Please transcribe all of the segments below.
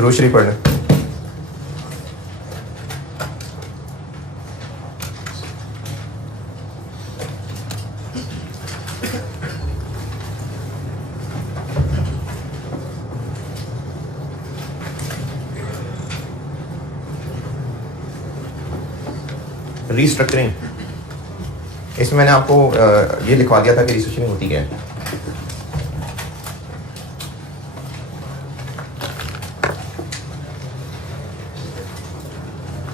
दुरूद शरीफ पढ़ लें। रीस्ट्रक्चरिंग, इसमें मैंने आपको ये लिखवा दिया था कि रीस्ट्रक्चरिंग होती क्या है।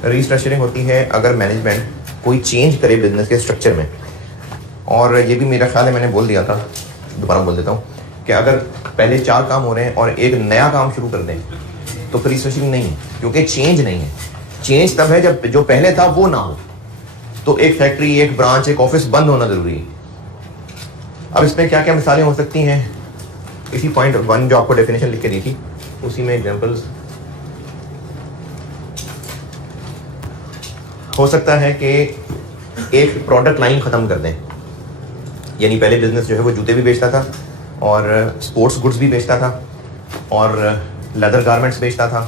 रीस्ट्रक्चरिंग होती है अगर मैनेजमेंट कोई चेंज करे बिजनेस के स्ट्रक्चर में, और ये भी मेरा ख्याल है मैंने बोल दिया था, दोबारा बोल देता हूँ कि अगर पहले 4 काम हो रहे हैं और एक नया काम शुरू कर दें तो फिर रीस्ट्रक्चरिंग नहीं है, क्योंकि चेंज नहीं है। चेंज तब है जब जो पहले था वो ना हो। तो एक फैक्ट्री, एक ब्रांच, एक ऑफिस बंद होना जरूरी है। अब इसमें क्या क्या मिसालें हो सकती हैं, इसी पॉइंट 1 जो आपको डेफिनेशन लिख के दी थी उसी में एग्जांपल्स हो सकता है कि एक प्रोडक्ट लाइन ख़त्म कर दें, यानी पहले बिजनेस जो है वो जूते भी बेचता था और स्पोर्ट्स गुड्स भी बेचता था और लेदर गारमेंट्स बेचता था,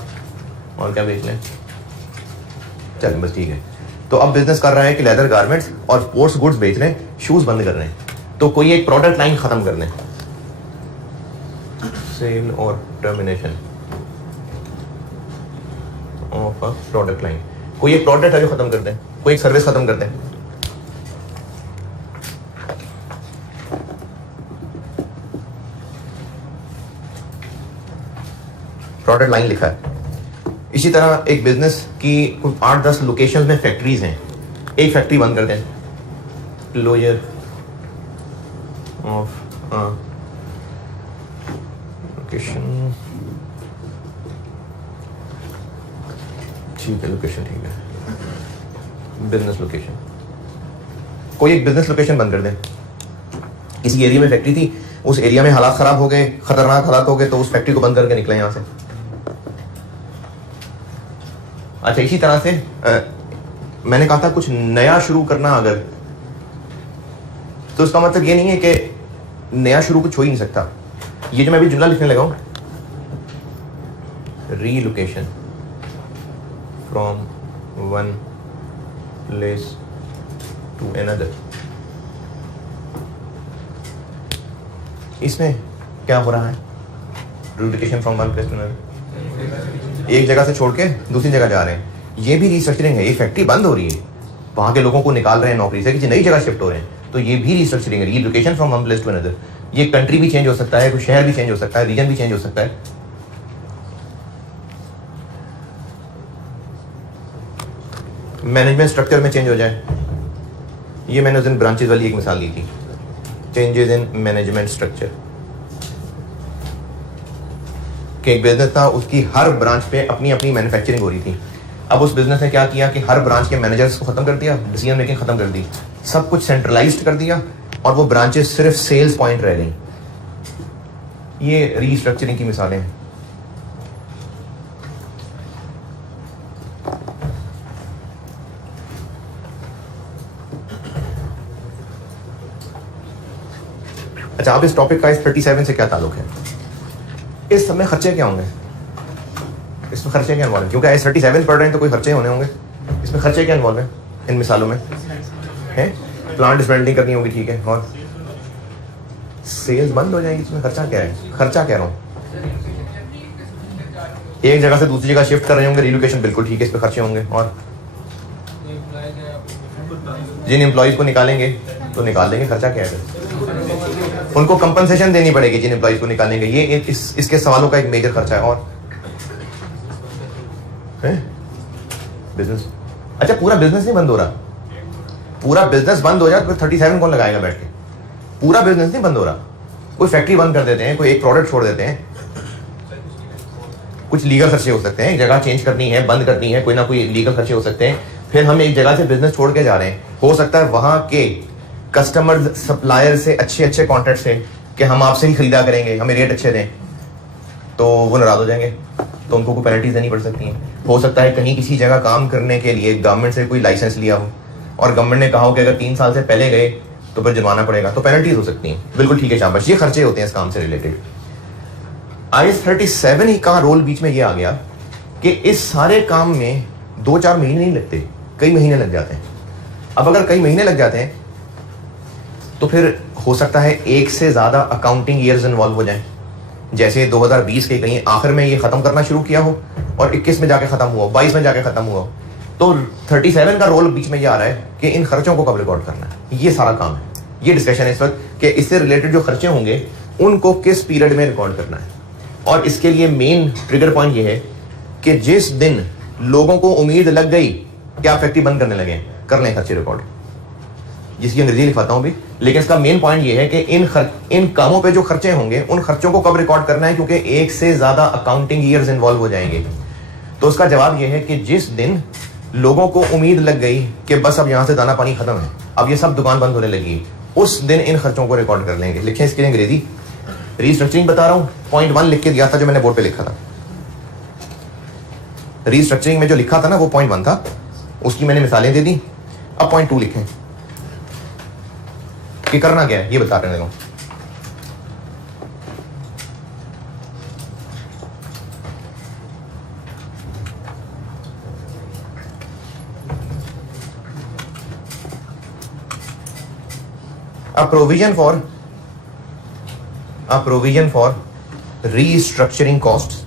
और क्या बेच लें, चलें बस ठीक है। तो अब बिजनेस कर रहा है कि लेदर गारमेंट्स और स्पोर्ट्स गुड्स बेच रहे हैं, शूज़ बंद कर रहे हैं, तो कोई एक प्रोडक्ट लाइन ख़त्म कर दें, सेल और termination of a product line. कोई एक प्रोडक्ट है जो ख़त्म कर दें, कोई एक सर्विस ख़त्म कर दें। प्रोडक्ट लाइन लिखा है। इसी तरह एक बिजनेस की 8-10 लोकेशंस में फैक्ट्रीज हैं, एक फैक्ट्री बंद कर दें, क्लोजर ऑफ लोकेशन, ठीक है लोकेशन, ठीक है बिजनेस लोकेशन, कोई एक बिजनेस लोकेशन बंद कर दें। किसी एरिया में फैक्ट्री थी, उस एरिया में हालात ख़राब हो गए, ख़तरनाक हालात हो गए, तो उस फैक्ट्री को बंद करके निकले यहाँ से। अच्छा, इसी तरह से मैंने कहा था कुछ नया शुरू करना अगर, तो इसका मतलब ये नहीं है कि नया शुरू कुछ हो ही नहीं सकता। ये जो मैं अभी जुमला लिखने लगा हूं, relocation from one place to another, इसमें क्या हो रहा है, relocation from one place to another, एक जगह से छोड़ के दूसरी जगह जा रहे हैं, ये भी रीस्ट्रक्चरिंग है। ये फैक्ट्री बंद हो रही है, वहाँ के लोगों को निकाल रहे हैं नौकरी से, किसी नई जगह शिफ्ट हो रहे हैं, तो ये भी रीस्ट्रक्चरिंग है, relocation from one place to another. ये कंट्री भी चेंज हो सकता है, कोई शहर भी चेंज हो सकता है, रीजन भी चेंज हो सकता है। मैनेजमेंट स्ट्रक्चर में चेंज हो जाए, ये मैंने उस दिन ब्रांचेज वाली एक मिसाल दी थी, चेंजेस इन मैनेजमेंट स्ट्रक्चर। कि एक बिजनेस था, उसकी हर ब्रांच पे अपनी अपनी मैन्युफैक्चरिंग हो रही थी। अब उस बिजनेस ने क्या किया कि हर ब्रांच के मैनेजर्स को खत्म कर दिया, डिसीजन मेकिंग खत्म कर दी, सब कुछ सेंट्रलाइज्ड कर दिया, और वो ब्रांचेस सिर्फ सेल्स पॉइंट रह गई। ये रीस्ट्रक्चरिंग की मिसालें हैं। अच्छा, अब इस टॉपिक का इस 37 से क्या ताल्लुक है, इस सब में खर्चे क्या होंगे, इसमें खर्चे क्या इन्वॉल्व है, क्योंकि इस 37 पढ़ रहे हैं तो कोई खर्चे होने होंगे। इसमें खर्चे क्या इन्वॉल्व है इन मिसालों में, हैं प्लांट डिसमेंटलिंग करनी होगी, ठीक है, और सेल्स बंद हो जाएगी, इसमें खर्चा क्या है, खर्चा कह रहा हूँ, एक जगह से दूसरी जगह शिफ्ट कर रहे होंगे, रीलोकेशन बिल्कुल ठीक है, इस पर खर्चे होंगे। और जिन एम्प्लॉयज को निकालेंगे तो निकाल देंगे, खर्चा क्या है, उनको कंपनसेशन देनी पड़ेगी जिन एम्प्लॉयज को निकालेंगे, ये इसके सवालों का एक मेजर खर्चा है। और बिजनेस, अच्छा पूरा बिजनेस नहीं बंद हो रहा, पूरा बिजनेस बंद हो जाए तो 37 कौन लगाएगा बैठ के, पूरा बिजनेस नहीं बंद हो रहा, कोई फैक्ट्री बंद कर देते हैं, कोई एक प्रोडक्ट छोड़ देते हैं, कुछ लीगल खर्चे हो सकते हैं, एक जगह चेंज करनी है, बंद करनी है, कोई ना कोई लीगल खर्चे हो सकते हैं। फिर हम एक जगह से बिजनेस छोड़ के जा रहे हैं, हो सकता है वहां के कस्टमर सप्लायर से अच्छे कॉन्ट्रैक्ट्स हैं कि हम आपसे ही खरीदा करेंगे, हमें रेट अच्छे दें, तो वो नाराज हो जाएंगे, तो उनको कोई पेनल्टीज देनी पड़ सकती हैं। हो सकता है कहीं किसी जगह काम करने के लिए गवर्नमेंट से कोई लाइसेंस लिया हो और गवर्नमेंट ने कहा हो कि अगर 3 साल से पहले गए तो फिर जुर्माना पड़ेगा, तो पेनल्टीज हो सकती हैं। बिल्कुल ठीक है शाबाश, ये खर्चे होते हैं इस काम से रिलेटेड। IS 37 ही का रोल बीच में ये आ गया कि इस सारे काम में 2-4 महीने नहीं लगते, कई महीने लग जाते हैं। अब अगर कई महीने लग जाते हैं तो फिर हो सकता है एक से ज़्यादा अकाउंटिंग ईयर्स इन्वॉल्व हो जाएं। जैसे 2020 के कहीं आखिर में ये ख़त्म करना शुरू किया हो और 21 में जाके ख़त्म हुआ हो, 22 में जाके ख़त्म हुआ हो, तो 37 का रोल बीच में ये आ रहा है कि इन खर्चों को कब रिकॉर्ड करना है। ये सारा काम है, ये डिस्कशन है इस वक्त कि इससे रिलेटेड जो खर्चे होंगे उनको किस पीरियड में रिकॉर्ड करना है। और इसके लिए मेन ट्रिगर पॉइंट ये है कि जिस दिन लोगों को उम्मीद लग गई कि आप फैक्ट्री बंद करने लगे, कर लें खर्चे रिकॉर्ड, जिसकी अंग्रेजी लिखवाता हूं भी, लेकिन इसका मेन पॉइंट ये है कि इन कामों पे जो खर्चे होंगे उन खर्चों को कब रिकॉर्ड करना है, क्योंकि एक से ज्यादा अकाउंटिंग ईयर्स इन्वॉल्व हो जाएंगे। तो उसका जवाब ये है कि जिस दिन लोगों को उम्मीद लग गई कि बस अब यहां से दाना पानी खत्म है, अब ये सब दुकान बंद होने लगी, उस दिन इन खर्चों को रिकॉर्ड कर लेंगे। लिखें इसके लिए अंग्रेजी रीस्ट्रक्चरिंग बता रहा हूं, पॉइंट 1 लिख के दिया था जो मैंने बोर्ड पे लिखा था। रीस्ट्रक्चरिंग में जो लिखा था ना वो पॉइंट 1 था, उसकी मैंने मिसालें दे दी। अब पॉइंट 2 लिखें कि करना क्या है, ये बता रहे हैं। A provision for restructuring costs.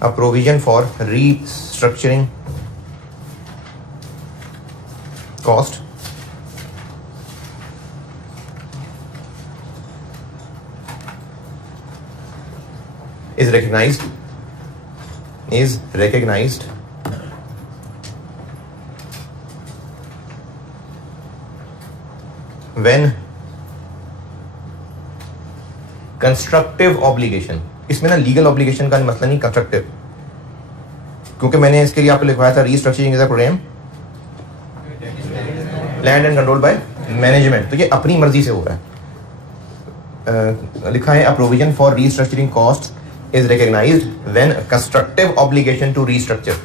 A provision for restructuring cost is recognized when constructive obligation, इसमें ना लीगल ऑब्लिगेशन का मतलब नहीं, कंस्ट्रक्टिव, क्योंकि मैंने इसके लिए आपको लिखवाया था restructuring is a program planned and controlled by management, तो ये अपनी मर्जी से हो रहा है। लिखा है a provision for restructuring cost is recognized when constructive obligation to restructure,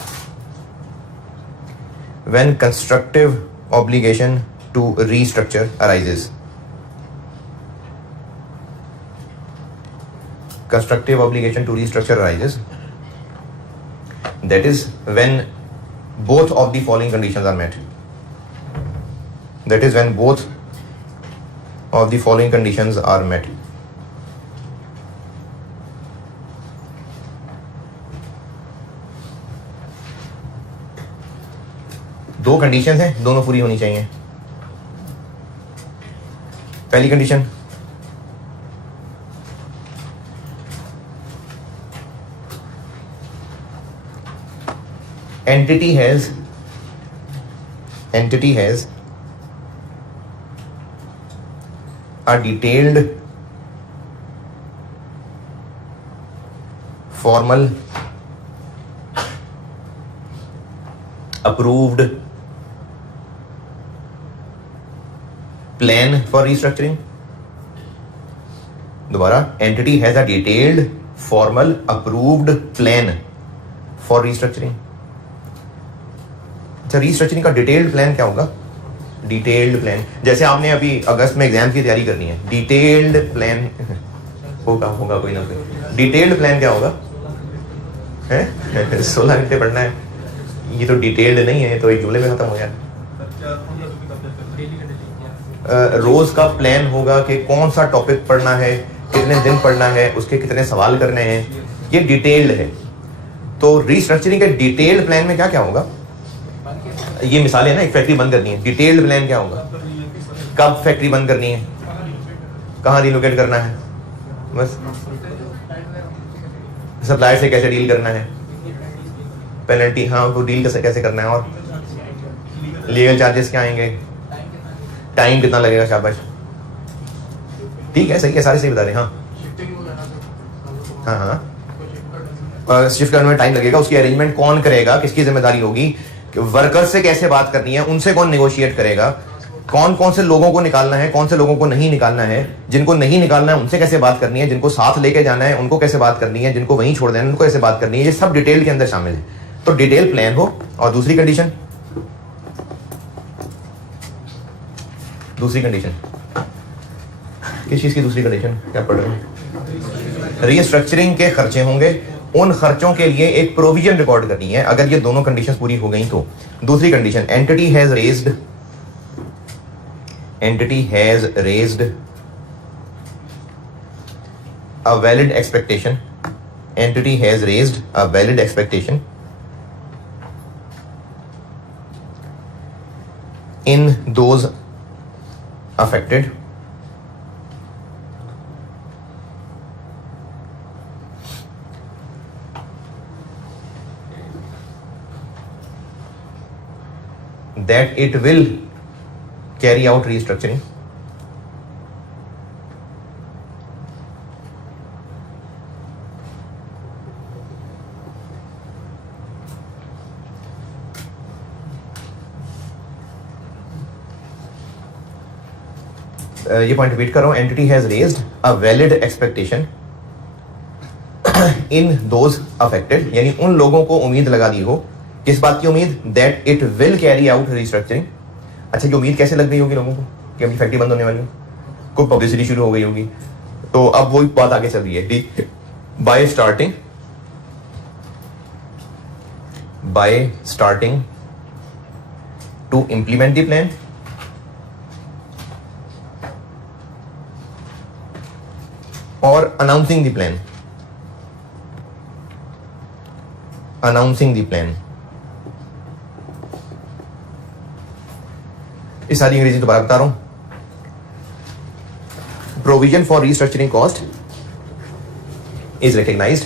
when constructive obligation to restructure arises. Constructive obligation to restructure arises. That is when both of the following conditions are met. That is when both of the following conditions are met. दो conditions हैं, दोनों पूरी होनी चाहिए। पहली condition, entity has a detailed formal approved plan for restructuring. दोबारा, entity has a detailed formal approved plan for restructuring. अच्छा, restructuring का डिटेल्ड प्लान क्या होगा? डिटेल्ड प्लान, जैसे आपने अभी अगस्त में एग्जाम की तैयारी करनी है, डिटेल्ड प्लान होगा कोई ना कोई। डिटेल्ड प्लान क्या होगा? 16 घंटे पढ़ना है, ये तो डिटेल्ड नहीं है, तो एक जुमले में खत्म हो गया। रोज का प्लान होगा कि कौन सा टॉपिक पढ़ना है, कितने दिन पढ़ना है, उसके कितने सवाल करने हैं, ये डिटेल्ड है। तो रीस्ट्रक्चरिंग के डिटेल्ड प्लान में क्या क्या होगा? ये मिसाल है ना, एक फैक्ट्री बंद करनी है, डिटेल्ड प्लान क्या होगा? कब फैक्ट्री बंद करनी है, कहाँ रिलोकेट करना है, बस सप्लायर से कैसे डील करना है, पेनल्टी, हाँ वो डील कैसे करना है, और लीगल चार्जेस क्या आएंगे, टाइम कितना लगेगा, शाबाश, ठीक है, सही है, सारे सही बता रहे हैं। हाँ, शिफ्ट करने में टाइम लगेगा, उसकी अरेंजमेंट कौन करेगा, किसकी जिम्मेदारी होगी, वर्कर्स से कैसे बात करनी है, उनसे कौन नेगोशिएट करेगा, कौन कौन से लोगों को निकालना है, कौन से लोगों को नहीं निकालना है, जिनको नहीं निकालना है उनसे कैसे बात करनी है, जिनको साथ लेके जाना है उनको कैसे बात करनी है, जिनको वहीं छोड़ देना है उनको कैसे बात करनी है, ये सब डिटेल के अंदर शामिल है। तो डिटेल प्लान हो। और दूसरी कंडीशन किस चीज की दूसरी कंडीशन क्या पढ़ रहे हैं? रीस्ट्रक्चरिंग के खर्चे होंगे उन खर्चों के लिए एक प्रोविजन रिकॉर्ड करनी है। अगर ये दोनों कंडीशंस पूरी हो गई तो दूसरी condition, entity has raised a valid expectation, entity has raised a valid expectation in those affected that it will carry out restructuring ये पॉइंट रिपीट कर रहा हूं, entity has raised a valid expectation in those affected, यानी उन लोगों को उम्मीद लगा दी हो, किस बात की उम्मीद, that it will carry out restructuring. अच्छा, ये उम्मीद कैसे लग गई होगी लोगों को कि अभी फैक्ट्री बंद होने वाली है, कोई पब्लिसिटी शुरू हो गई होगी, तो अब वही बात आगे चल रही है, ठीक, by starting to implement the plan और announcing the plan, इस सारी अंग्रेजी दोबारा बता रहा हूं। Provision for restructuring cost is recognized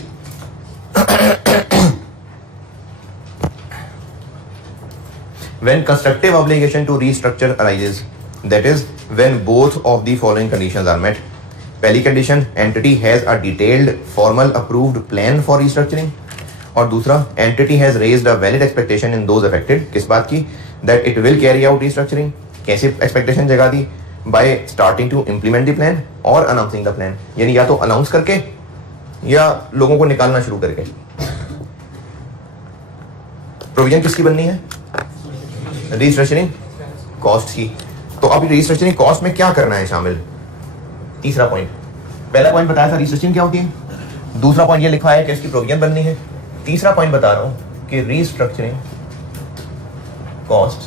when constructive obligation to restructure arises, that is when both of the following conditions are met. पहली condition, entity has a detailed formal approved plan for restructuring, और दूसरा, entity has raised a valid expectation in those affected, किस बात की, that it will carry out restructuring. कैसे expectation जगा दी, by starting to implement the plan और announcing the plan, यानी या तो अनाउंस करके या लोगों को निकालना शुरू करके। प्रोविजन किसकी बननी है, रिस्ट्रक्चरिंग कॉस्ट की। तो अब रिस्ट्रक्चरिंग कॉस्ट में क्या करना है शामिल, तीसरा पॉइंट। पहला पॉइंट बताया था रिस्ट्रक्चरिंग क्या होती है, दूसरा पॉइंट ये लिखा है कि इसकी प्रोविजन बननी है, तीसरा पॉइंट बता रहा हूं कि रिस्ट्रक्चरिंग कॉस्ट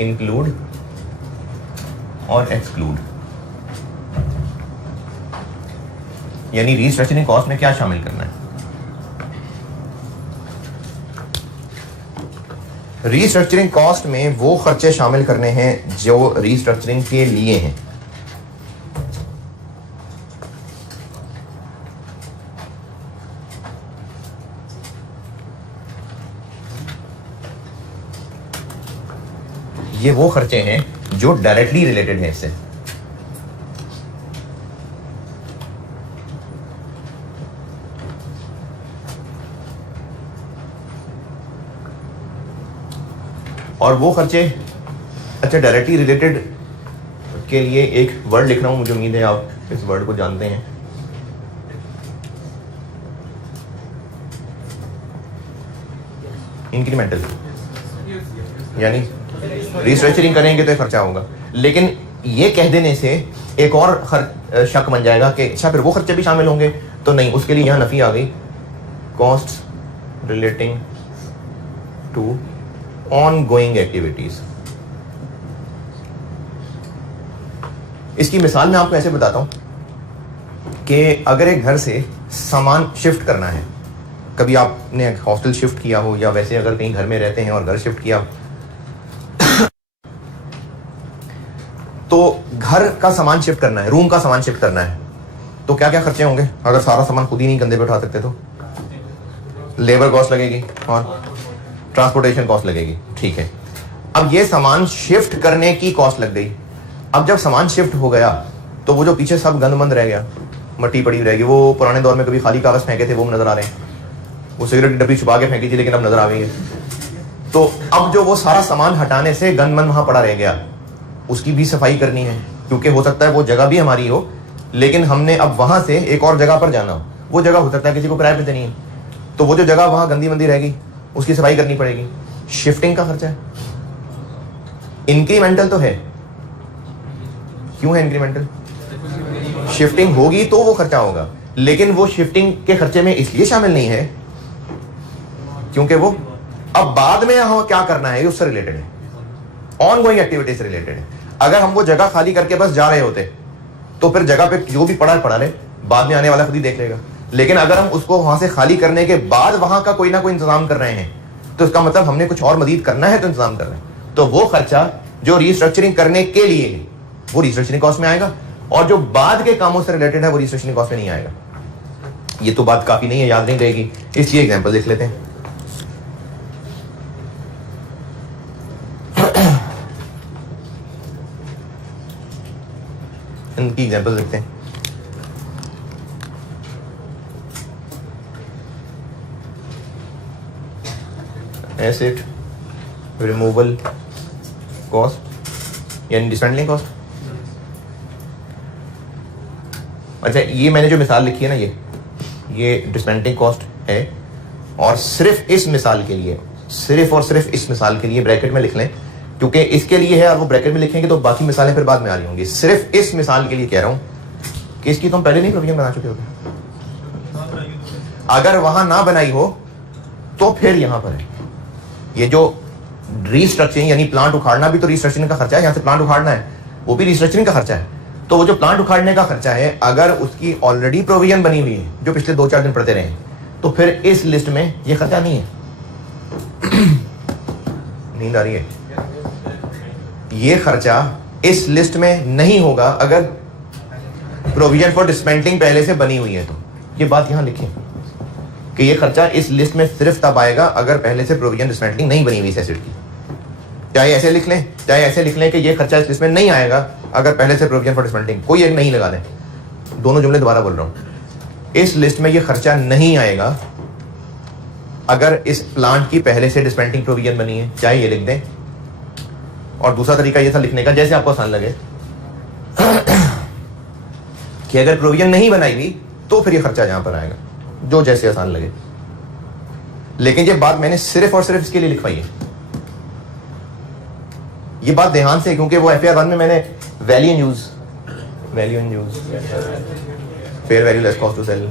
इंक्लूड और एक्सक्लूड, यानी रिस्ट्रक्चरिंग कॉस्ट में क्या शामिल करना है। रिस्ट्रक्चरिंग कॉस्ट में वो खर्चे शामिल करने हैं जो रिस्ट्रक्चरिंग के लिए हैं। ये वो खर्चे हैं जो डायरेक्टली रिलेटेड हैं इससे। और वो खर्चे, अच्छा, डायरेक्टली रिलेटेड के लिए एक वर्ड लिख रहा हूं, मुझे उम्मीद है आप इस वर्ड को जानते हैं। इंक्रीमेंटल, यानी रिस्ट्रक्चरिंग करेंगे तो खर्चा होगा, लेकिन ये कह देने से एक और शक बन जाएगा कि अच्छा फिर वो खर्चे भी शामिल होंगे, तो नहीं, उसके लिए यहां नफी आ गई, cost relating to ongoing activities. इसकी मिसाल मैं आपको ऐसे बताता हूं कि अगर एक घर से सामान शिफ्ट करना है, कभी आपने हॉस्टल शिफ्ट किया हो या वैसे अगर कहीं घर में रहते हैं और घर शिफ्ट किया, तो घर का सामान शिफ्ट करना है, रूम का सामान शिफ्ट करना है, तो क्या क्या खर्चे होंगे। अगर सारा सामान खुद ही नहीं कंधे पे उठा सकते तो लेबर कॉस्ट लगेगी और ट्रांसपोर्टेशन कॉस्ट लगेगी, ठीक है। अब ये सामान शिफ्ट करने की कॉस्ट लग गई। अब जब सामान शिफ्ट हो गया तो वो जो पीछे सब गंदमंद रह गया, मट्टी पड़ी रहेगी, वो पुराने दौर में कभी खाली कागज फेंके थे वो नजर आ रहे हैं, वो सिगरेट की डब्बी छुपा के फेंकी थी लेकिन अब नजर आ गई है। तो अब जो वो सारा सामान हटाने से गंदमंद वहां पड़ा रह गया, उसकी भी सफाई करनी है, क्योंकि हो सकता है वो जगह भी हमारी हो लेकिन हमने अब वहां से एक और जगह पर जाना हो, वो जगह हो सकता है किसी को किराए पे देनी है, तो वो जो जगह वहां गंदी मंदी रहेगी उसकी सफाई करनी पड़ेगी। शिफ्टिंग का खर्चा है। इंक्रीमेंटल तो है, क्यों है इंक्रीमेंटल, शिफ्टिंग होगी तो वो खर्चा होगा, लेकिन वो शिफ्टिंग के खर्चे में इसलिए शामिल नहीं है क्योंकि वो अब बाद में क्या करना है उससे रिलेटेड है, ऑन गोइंग एक्टिविटी से रिलेटेड है। अगर हम वो जगह खाली करके बस जा रहे होते तो फिर जगह पे जो भी पड़ा रहे, बाद में आने वाला खुद ही देख लेगा। लेकिन अगर हम उसको वहां से खाली करने के बाद वहां का कोई ना कोई इंतजाम कर रहे हैं तो इसका मतलब हमने कुछ और मजीद करना है तो इंतजाम कर रहे हैं। तो वो खर्चा जो रिस्ट्रक्चरिंग करने के लिए है वो रिस्ट्रक्चरिंग कॉस्ट में आएगा, और जो बाद के कामों से रिलेटेड है वो रिस्ट्रक्चरिंग कॉस्ट में नहीं आएगा। ये तो बात काफी नहीं है, याद नहीं रहेगी, इसलिए एग्जांपल देख लेते हैं। इनकी एग्जांपल देखते हैं। एसेट रिमूवल कॉस्ट यानी डिसमेंटलिंग कॉस्ट। अच्छा, ये मैंने जो मिसाल लिखी है ना, ये डिसमेंटलिंग कॉस्ट है, और सिर्फ इस मिसाल के लिए, सिर्फ और सिर्फ इस मिसाल के लिए ब्रैकेट में लिख लें, क्योंकि इसके लिए है और वो ब्रैकेट में लिखेंगे तो बाकी मिसालें फिर बाद में आ रही होंगी। सिर्फ इस मिसाल के लिए कह रहा हूं कि इसकी तुम पहले नहीं प्रोविजन बना चुके हो। अगर वहां ना बनाई हो तो फिर यहां पर है। ये जो रीस्ट्रक्चरिंग यानी प्लांट उखाड़ना भी तो रीस्ट्रक्चरिंग का खर्चा है, यहां से प्लांट उखाड़ना है वो भी रीस्ट्रक्चरिंग का खर्चा है। तो वो जो प्लांट उखाड़ने का खर्चा है, अगर उसकी ऑलरेडी प्रोविजन बनी हुई है जो पिछले 2-4 दिन पड़ते रहे, तो फिर इस लिस्ट में ये खर्चा नहीं है। नींद आ रही है? ये खर्चा इस लिस्ट में नहीं होगा अगर प्रोविजन फॉर डिसमेंटलिंग पहले से बनी हुई है। तो ये बात यहां लिखें कि ये खर्चा इस लिस्ट में सिर्फ तब आएगा अगर पहले से प्रोविजन डिसमेंटलिंग नहीं बनी हुई इस एसेट की। चाहे ऐसे लिख लें, चाहे ऐसे लिख लें कि ये खर्चा इस लिस्ट में नहीं आएगा अगर पहले से प्रोविजन फॉर डिसमेंटलिंग, कोई एक नहीं लगा दें। दोनों जुमले दोबारा बोल रहा हूं। इस लिस्ट में ये खर्चा नहीं आएगा अगर इस प्लांट की पहले से डिसमेंटलिंग प्रोविजन बनी है, चाहे ये लिख दें। और दूसरा तरीका ये था लिखने का, जैसे आपको आसान लगे, कि अगर प्रोविजन नहीं बनाई हुई तो फिर ये खर्चा यहां पर आएगा, जो जैसे आसान लगे। लेकिन ये बात मैंने सिर्फ और सिर्फ इसके लिए लिखवाई है। ये बात ध्यान से, क्योंकि वो FAR 1 में मैंने value in use, fair value less cost to sell,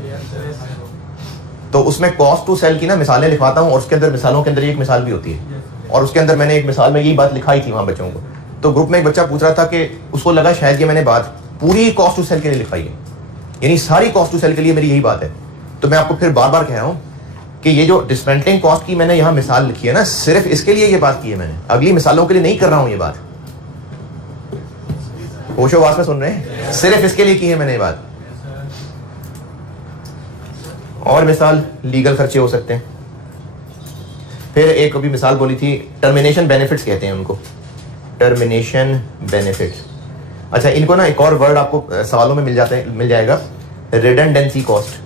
तो उसमें कॉस्ट टू सेल की ना मिसालें लिखवाता हूं, और उसके अंदर मिसालों के अंदर एक मिसाल भी होती है। और उसके अंदर मैंने एक मिसाल में यही बात लिखाई थी वहां बच्चों को। तो ग्रुप में एक बच्चा पूछ रहा था कि उसको लगा शायद ये मैंने बात पूरी कॉस्ट टू सेल के लिए लिखाई है, यानी सारी कॉस्ट टू सेल के लिए मेरी यही बात है। तो मैं आपको फिर बार बार कह रहा हूं कि ये जो डिसमेंटलिंग कॉस्ट की मैंने यहां मिसाल लिखी है ना, सिर्फ इसके लिए ये बात की है मैंने, अगली मिसालों के लिए नहीं कर रहा हूं ये बात। होशो-वास में सुन रहे हैं? सिर्फ इसके लिए की है मैंने ये बात। और मिसाल लीगल खर्चे हो सकते हैं। फिर एक अभी मिसाल बोली थी, टर्मिनेशन बेनिफिट्स कहते हैं उनको, टर्मिनेशन बेनिफिट्स। अच्छा, इनको ना एक और वर्ड आपको सवालों में मिल जाएगा, रिडंडेंसी कॉस्ट।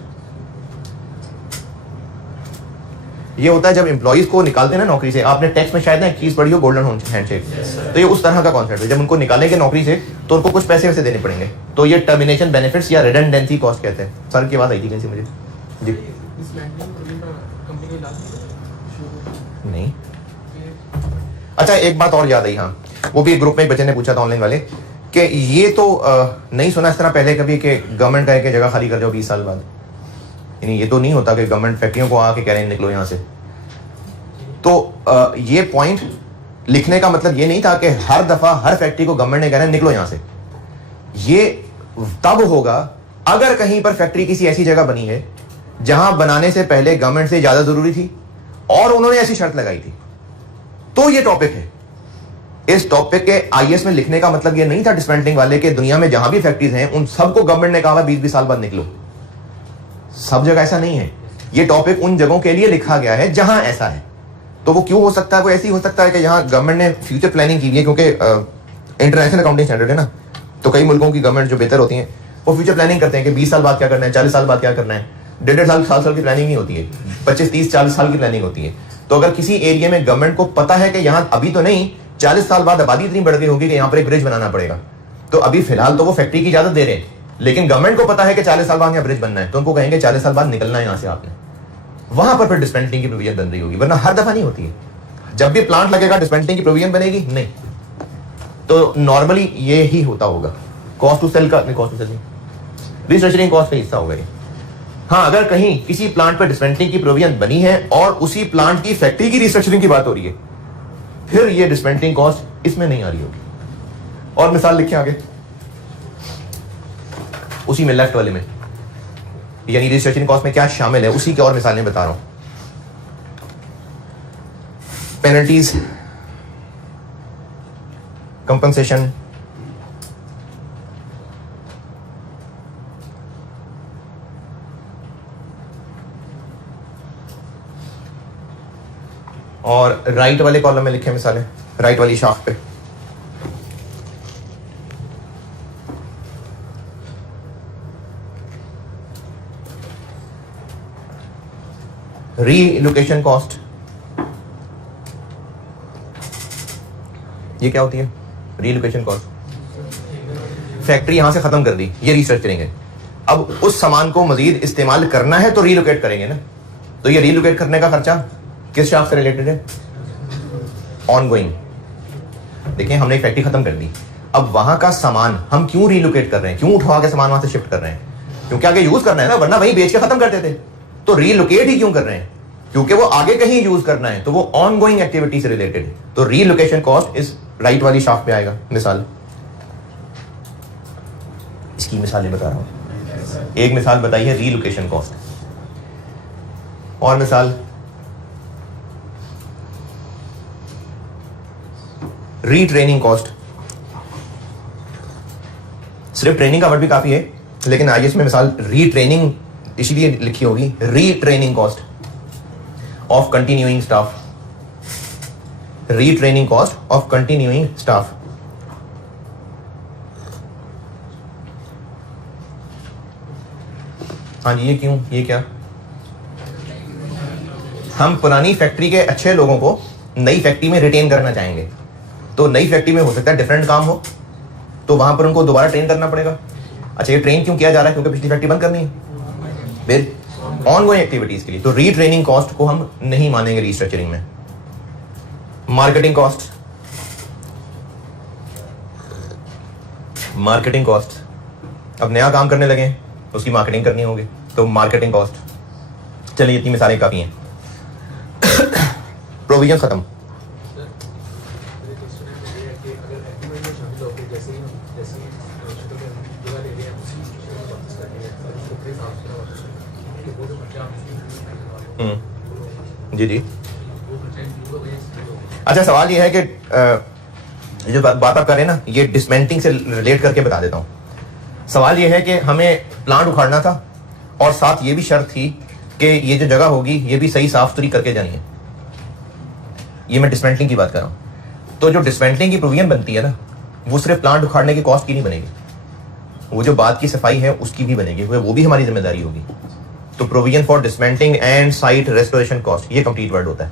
ये होता है जब एम्प्लॉइज को निकालते हैं ना नौकरी से, आपने टेक्स्ट में शायद ना एक चीज पढ़ी हो, गोल्डन हैंडशेक, तो ये उस तरह का कॉन्सेप्ट है। जब उनको निकालेंगे नौकरी से तो उनको कुछ पैसे वैसे देने पड़ेंगे, तो ये टर्मिनेशन बेनिफिट्स या रिडंडेंसी कॉस्ट कहते हैं। सर की बात आई थी कैसी मुझे जी? नहीं। अच्छा, एक बात और याद आई, हाँ, वो भी एक ग्रुप में एक बच्चे ने पूछा था ऑनलाइन वाले कि ये तो नहीं सुना इस तरह पहले कभी कि गवर्नमेंट का है कि जगह खाली कर जाओ 20 साल बाद। यानी ये तो नहीं होता कि गवर्नमेंट फैक्ट्रियों को आके कह रहे हैं निकलो यहां से। तो ये पॉइंट लिखने का मतलब ये नहीं था कि हर दफा हर फैक्ट्री को गवर्नमेंट ने कह रहे हैं निकलो यहां से। ये तब होगा अगर कहीं पर फैक्ट्री किसी ऐसी जगह बनी है जहां बनाने से पहले गवर्नमेंट से इजाजत जरूरी थी और उन्होंने ऐसी शर्त लगाई थी, तो ये टॉपिक है। इस टॉपिक के IAS में लिखने का मतलब ये नहीं था डिसमेंटलिंग वाले के दुनिया में जहां भी फैक्ट्रीज हैं उन सबको गवर्नमेंट ने कहा 20-20 साल बाद निकलो। सब जगह ऐसा नहीं है। ये टॉपिक उन जगहों के लिए लिखा गया है जहां ऐसा है। तो वो क्यों हो सकता है? वो ऐसे ही हो सकता है कि यहाँ गवर्नमेंट ने फ्यूचर प्लानिंग की है, क्योंकि इंटरनेशनल अकाउंटिंग स्टैंडर्ड है ना, तो कई मुल्कों की गवर्नमेंट जो बेहतर होती है वो फ्यूचर प्लानिंग करते हैं कि 20 साल बाद क्या करना है, 40 साल बाद क्या करना है। 1.5 साल की प्लानिंग नहीं होती है, 25, 30, 40 साल की प्लानिंग होती है। तो अगर किसी एरिया में गवर्नमेंट को पता है कि यहाँ अभी तो नहीं, 40 साल बाद आबादी इतनी बढ़ गई होगी कि यहाँ पर एक ब्रिज बनाना पड़ेगा, तो अभी फिलहाल तो वो फैक्ट्री की इजाजत दे रहे हैं, लेकिन गवर्नमेंट को पता है कि 40 साल बाद यहाँ ब्रिज बनना है, तो उनको कहेंगे 40 साल बाद निकलना है यहाँ से आपने। वहां पर फिर डिसमेंटलिंग की प्रोविजन बन रही होगी, वरना हर दफा नहीं होती है। जब भी प्लांट लगेगा डिसमेंटलिंग की प्रोविजन बनेगी नहीं। तो नॉर्मली ये ही होता होगा। कॉस्ट टू सेल का, कॉस्ट टू सेल नहीं, रिस्ट्रक्चरिंग कॉस्ट का हिस्सा होगा ये। हाँ, अगर कहीं किसी प्लांट पर डिसमेंटलिंग की प्रोविजन बनी है और उसी प्लांट की फैक्ट्री की रिस्ट्रक्चरिंग की बात हो रही है, फिर ये डिसमेंटलिंग कॉस्ट इसमें नहीं आ रही होगी। और मिसाल लिखिए आगे उसी में लेफ्ट वाले में, यानी रिस्ट्रक्चरिंग कॉस्ट में क्या शामिल है उसी की और मिसालें बता रहा हूं। पेनल्टीज, कंपनसेशन, और राइट वाले कॉलम में लिखे मिसालें, राइट वाली शाख पे रीलोकेशन कॉस्ट, ये क्या होती है? रीलोकेशन कॉस्ट, फैक्ट्री यहां से खत्म कर दी, ये रिस्ट्रक्चरिंग है। अब उस सामान को मजीद इस्तेमाल करना है तो रीलोकेट करेंगे ना, तो ये रीलोकेट करने का खर्चा किस शाख से रिलेटेड है? ऑनगोइंग। देखिए हमने एक फैक्ट्री खत्म कर दी, अब वहां का सामान हम क्यों रीलोकेट कर रहे हैं, क्यों उठवा के सामान वहां से शिफ्ट कर रहे हैं? क्योंकि आगे यूज करना है ना, वरना वहीं बेच के खत्म करते थे। तो रीलोकेट ही क्यों कर रहे हैं? क्योंकि वो आगे कहीं यूज करना है, तो वो ऑनगोइंग एक्टिविटी से रिलेटेड है। तो रीलोकेशन कॉस्ट इस राइट वाली शाख पे आएगा। मिसाल, इसकी मिसालें बता रहा हूं। एक मिसाल बताइए रीलोकेशन कॉस्ट, और मिसाल रीट्रेनिंग कॉस्ट। सिर्फ ट्रेनिंग का वर्ड भी काफी है, लेकिन आइए इसमें मिसाल रीट्रेनिंग इसलिए लिखी होगी, retraining cost of continuing staff, retraining cost of continuing staff. हाँ जी, ये क्यों, ये क्या? हम पुरानी फैक्ट्री के अच्छे लोगों को नई फैक्ट्री में रिटेन करना चाहेंगे, तो नई फैक्ट्री में हो सकता है डिफरेंट काम हो, तो वहां पर उनको दोबारा ट्रेन करना पड़ेगा। अच्छा, ये ट्रेन क्यों किया जा रहा है? क्योंकि पिछली फैक्ट्री बंद करनी है, फिर ऑनगोइंग एक्टिविटीज के लिए। तो रीट्रेनिंग कॉस्ट को हम नहीं मानेंगे रिस्ट्रक्चरिंग में। मार्केटिंग कॉस्ट, मार्केटिंग कॉस्ट, अब नया काम करने लगे उसकी मार्केटिंग करनी होगी, तो मार्केटिंग कॉस्ट। चलिए इतनी मिसालें काफी हैं। प्रोविजन खत्म। जी जी। अच्छा, सवाल ये है कि जो बात आप कर रहे हैं ना, ये डिसमेंटलिंग से रिलेट करके बता देता हूं। सवाल ये है कि हमें प्लांट उखाड़ना था और साथ ये भी शर्त थी कि ये जो जगह होगी ये भी सही साफ सुथरी करके जानी है। ये मैं डिसमेंटलिंग की बात कर रहा हूं। तो जो डिसमेंटलिंग की प्रोविजन बनती है ना, वो सिर्फ प्लांट उखाड़ने की कॉस्ट की नहीं बनेगी, वो जो बाद की सफाई है उसकी भी बनेगी, वो भी हमारी जिम्मेदारी होगी। तो provision for dismantling and site restoration cost, ये कंप्लीट वर्ड होता है।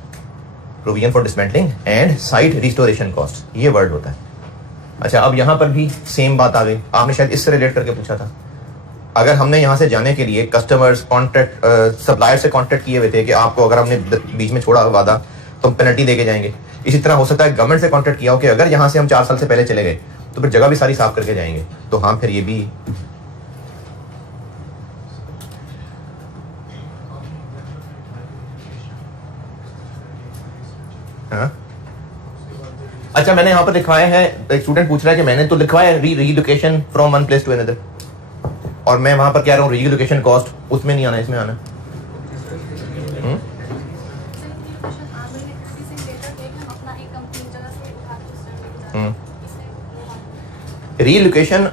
Provision for dismantling and site restoration cost, ये वर्ड होता है। अच्छा, अब यहां पर भी सेम बात आ गई। आपने शायद इससे रिलेट करके पूछा था, अगर हमने यहां से जाने के लिए कस्टमर्स कॉन्ट्रैक्ट सप्लायर से कॉन्ट्रैक्ट किए हुए थे कि आपको अगर हमने बीच में छोड़ा वादा तो हम पेनल्टी देके जाएंगे। इसी तरह हो सकता है गवर्नमेंट से कॉन्ट्रैक्ट किया हो कि अगर यहां से हम 4 साल से पहले चले गए तो फिर जगह भी सारी साफ करके जाएंगे। तो हाँ, फिर ये भी हाँ? अच्छा, मैंने यहाँ पर लिखवाया है, एक स्टूडेंट पूछ रहा है कि मैंने तो लिखवाया है relocation from one place to another, और मैं वहां पर कह रहा हूँ रीलोकेशन कॉस्ट, उसमें नहीं आना, इसमें आना। रीलोकेशन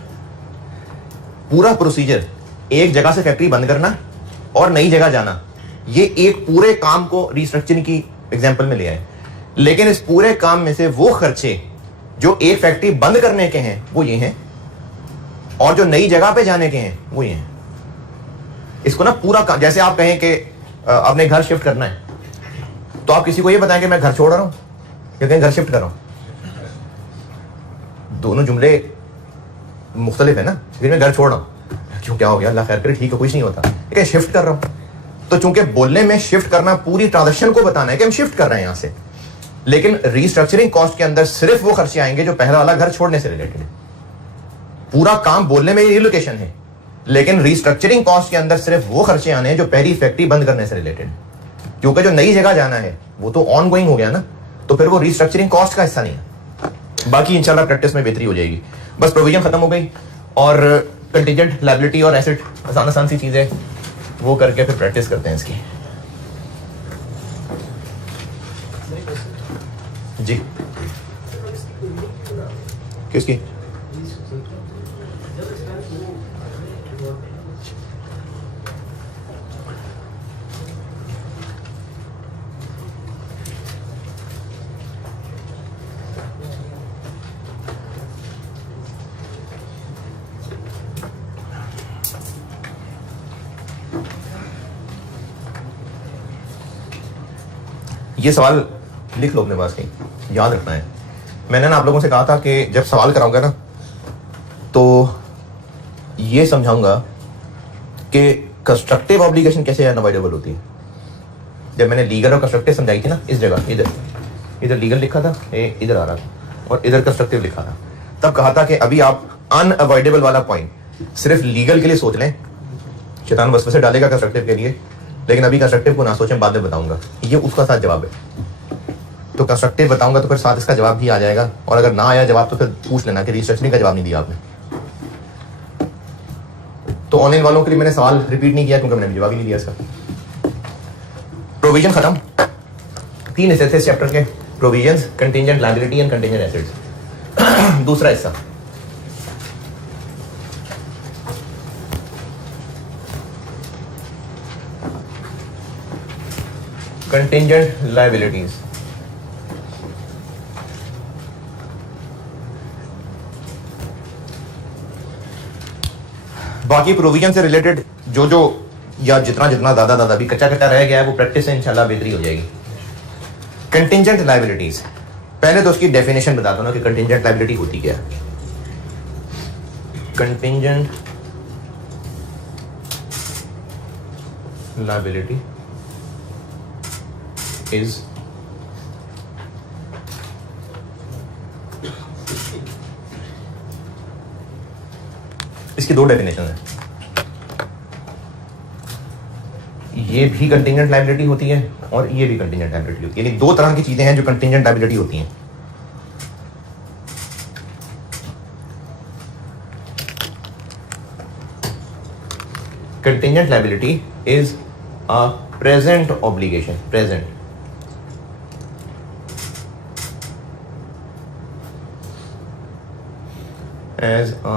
पूरा प्रोसीजर, एक जगह से फैक्ट्री बंद करना और नई जगह जाना, ये एक पूरे काम को रिस्ट्रक्चरिंग की एग्जांपल में लिया है। लेकिन इस पूरे काम में से वो खर्चे जो एक फैक्ट्री बंद करने के हैं वो ये हैं, और जो नई जगह पे जाने के हैं वो ये हैं। इसको ना पूरा काम, जैसे आप कहें कि अपने घर शिफ्ट करना है, तो आप किसी को ये बताएं कि मैं घर छोड़ रहा हूं या कहीं घर शिफ्ट कर रहा हूं, दोनों जुमले मुख्तलिफ है ना। फिर मैं घर छोड़ रहा हूं, क्यों, क्या हो गया, अल्लाह खैर करे, ठीक है, कुछ नहीं होता, लेकिन शिफ्ट कर रहा हूं। तो चूंकि बोलने में शिफ्ट करना पूरी ट्रांजेक्शन को बताना है कि हम शिफ्ट कर रहे हैं यहां से, लेकिन रिस्ट्रक्चरिंग कॉस्ट के अंदर सिर्फ वो खर्चे आएंगे जो पहला वाला घर छोड़ने से रिलेटेड है। पूरा काम बोलने में रिलोकेशन है, लेकिन रीस्ट्रक्चरिंग कॉस्ट के अंदर सिर्फ वो खर्चे आने हैं जो पहली फैक्ट्री बंद करने से रिलेटेड, क्योंकि जो नई जगह जाना है वो तो ऑन गोइंग हो गया ना, तो फिर वो रीस्ट्रक्चरिंग कॉस्ट का हिस्सा नहीं है। बाकी इंशाल्लाह प्रैक्टिस में बेहतरी हो जाएगी। बस प्रोविजन खत्म हो गई और कंटीजेंट लायबिलिटी और एसेट आसान आसान सी चीजें वो करके फिर प्रैक्टिस करते हैं इसकी। जी किसकी? ये सवाल लिख लो अपने पास, कहीं याद रखना है। मैंने ना आप लोगों से कहा था कि जब सवाल कराऊंगा ना तो ये समझाऊंगा कि कंस्ट्रक्टिव ऑब्लिगेशन कैसे अनअवॉइडेबल होती है। जब मैंने लीगल और कंस्ट्रक्टिव समझाई थी ना, इस जगह इधर लीगल लिखा था, इधर आ रहा था, और इधर कंस्ट्रक्टिव लिखा था, तब कहा था कि अभी आप अनअवॉइडेबल वाला पॉइंट सिर्फ लीगल के लिए सोच लें, शैतान वसवसे डालेगा कंस्ट्रक्टिव के लिए, लेकिन अभी कंस्ट्रक्टिव को ना सोचें, बाद में बताऊंगा। ये उसका साथ जवाब है। तो कंस्ट्रक्टिव बताऊंगा तो फिर साथ इसका जवाब भी आ जाएगा, और अगर ना आया जवाब तो फिर पूछ लेना कि रिस्ट्रक्चरिंग का जवाब नहीं दिया आपने। तो ऑनलाइन वालों के लिए मैंने सवाल रिपीट नहीं किया क्योंकि मैंने जवाब ही नहीं दिया इसका। प्रोविजन खत्म, 3 हिस्से थे इस चैप्टर के, provisions, contingent liability and contingent assets. दूसरा हिस्सा कंटिंजेंट लायबिलिटीज। बाकी प्रोविजन से रिलेटेड जो या जितना ज्यादा भी कच्चा रह गया है वो प्रैक्टिस से इंशाल्लाह बेहतरी हो जाएगी। कंटिंजेंट लायबिलिटीज, पहले तो उसकी डेफिनेशन बता दो ना कि कंटिंजेंट लायबिलिटी होती क्या है। कंटिंजेंट लायबिलिटी इज इसकी 2 डेफिनेशन है। ये भी कंटिंजेंट लायबिलिटी होती है और ये भी कंटिंजेंट लायबिलिटी होती है, यानी 2 तरह की चीजें हैं जो कंटिंजेंट लायबिलिटी होती हैं। Contingent liability is a present obligation, present as a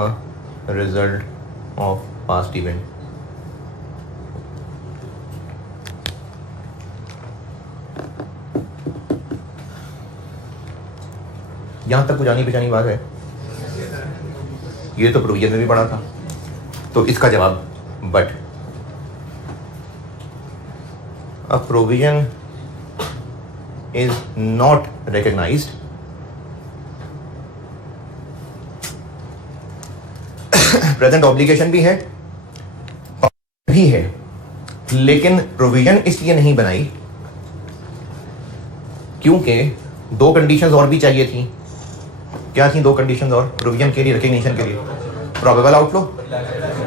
result of past event. यहां तक कुछ जानी पहचानी बात है। ये तो प्रोविजन में भी पढ़ा था, तो इसका जवाब but a provision is not recognized present obligation भी है भी है, लेकिन प्रोविजन इसलिए नहीं बनाई क्योंकि 2 कंडीशंस और भी चाहिए थी। क्या थी 2 कंडीशंस और प्रोविजन के लिए, रिकग्निशन के लिए? प्रोबेबल आउटफ्लो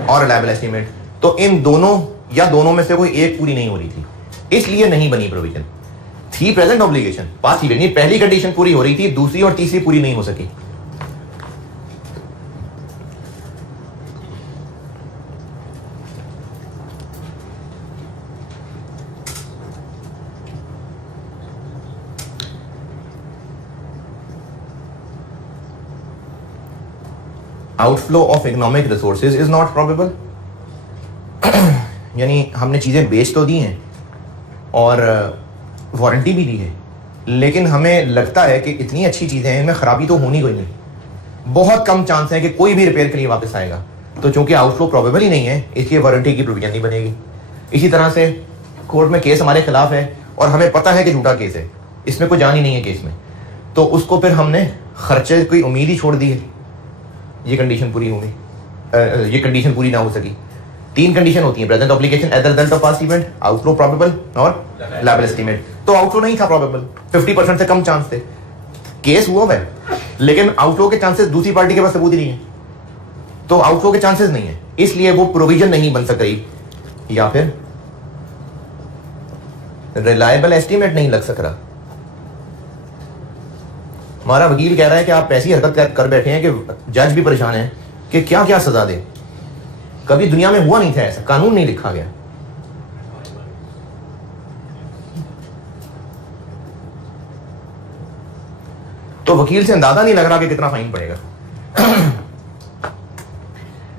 और रिलायबल एस्टीमेट। तो इन दोनों या दोनों में से कोई एक पूरी नहीं हो रही थी, इसलिए नहीं बनी प्रोविजन। थी प्रेजेंट ऑब्लिगेशन, पास्ट इवेंट, ये पहली कंडीशन पूरी हो रही थी, दूसरी और तीसरी पूरी नहीं हो सकी। Outflow of economic resources is not probable. यानी हमने चीजें बेच तो दी हैं और वारंटी भी दी है, लेकिन हमें लगता है कि इतनी अच्छी चीजें हैं, इनमें खराबी तो होनी कोई नहीं, बहुत कम चांस है कि कोई भी रिपेयर के लिए वापस आएगा। तो चूंकि आउटफ्लो प्रोबेबल ही नहीं है, इसलिए वारंटी की प्रोविजन नहीं बनेगी। इसी तरह से कोर्ट में केस हमारे खिलाफ है और हमें पता है कि झूठा केस है, इसमें कोई जान ही नहीं है केस में, तो उसको फिर हमने खर्चे की उम्मीद ही छोड़ दी है। ये कंडीशन पूरी होगी, ये कंडीशन पूरी ना हो सकी। 3 कंडीशन होती है, present obligation as the result of past event, outflow probable और लायबल एस्टीमेट। तो आउटफ्लो नहीं था प्रोबेबल, 50% से कम चांस थे, केस हुआ है, लेकिन आउटफ्लो के चांसेस दूसरी पार्टी के पास सबूत ही नहीं है, तो आउटफ्लो के चांसेस नहीं है, इसलिए वो प्रोविजन नहीं बन सक रही, या फिर रिलायबल एस्टीमेट नहीं लग सक रहा। हमारा वकील कह रहा है कि आप ऐसी हरकत कर बैठे हैं कि जज भी परेशान है कि क्या क्या सजा दे। कभी दुनिया में हुआ नहीं था ऐसा, कानून नहीं लिखा गया। तो वकील से अंदाजा नहीं लग रहा कि कितना फाइन पड़ेगा।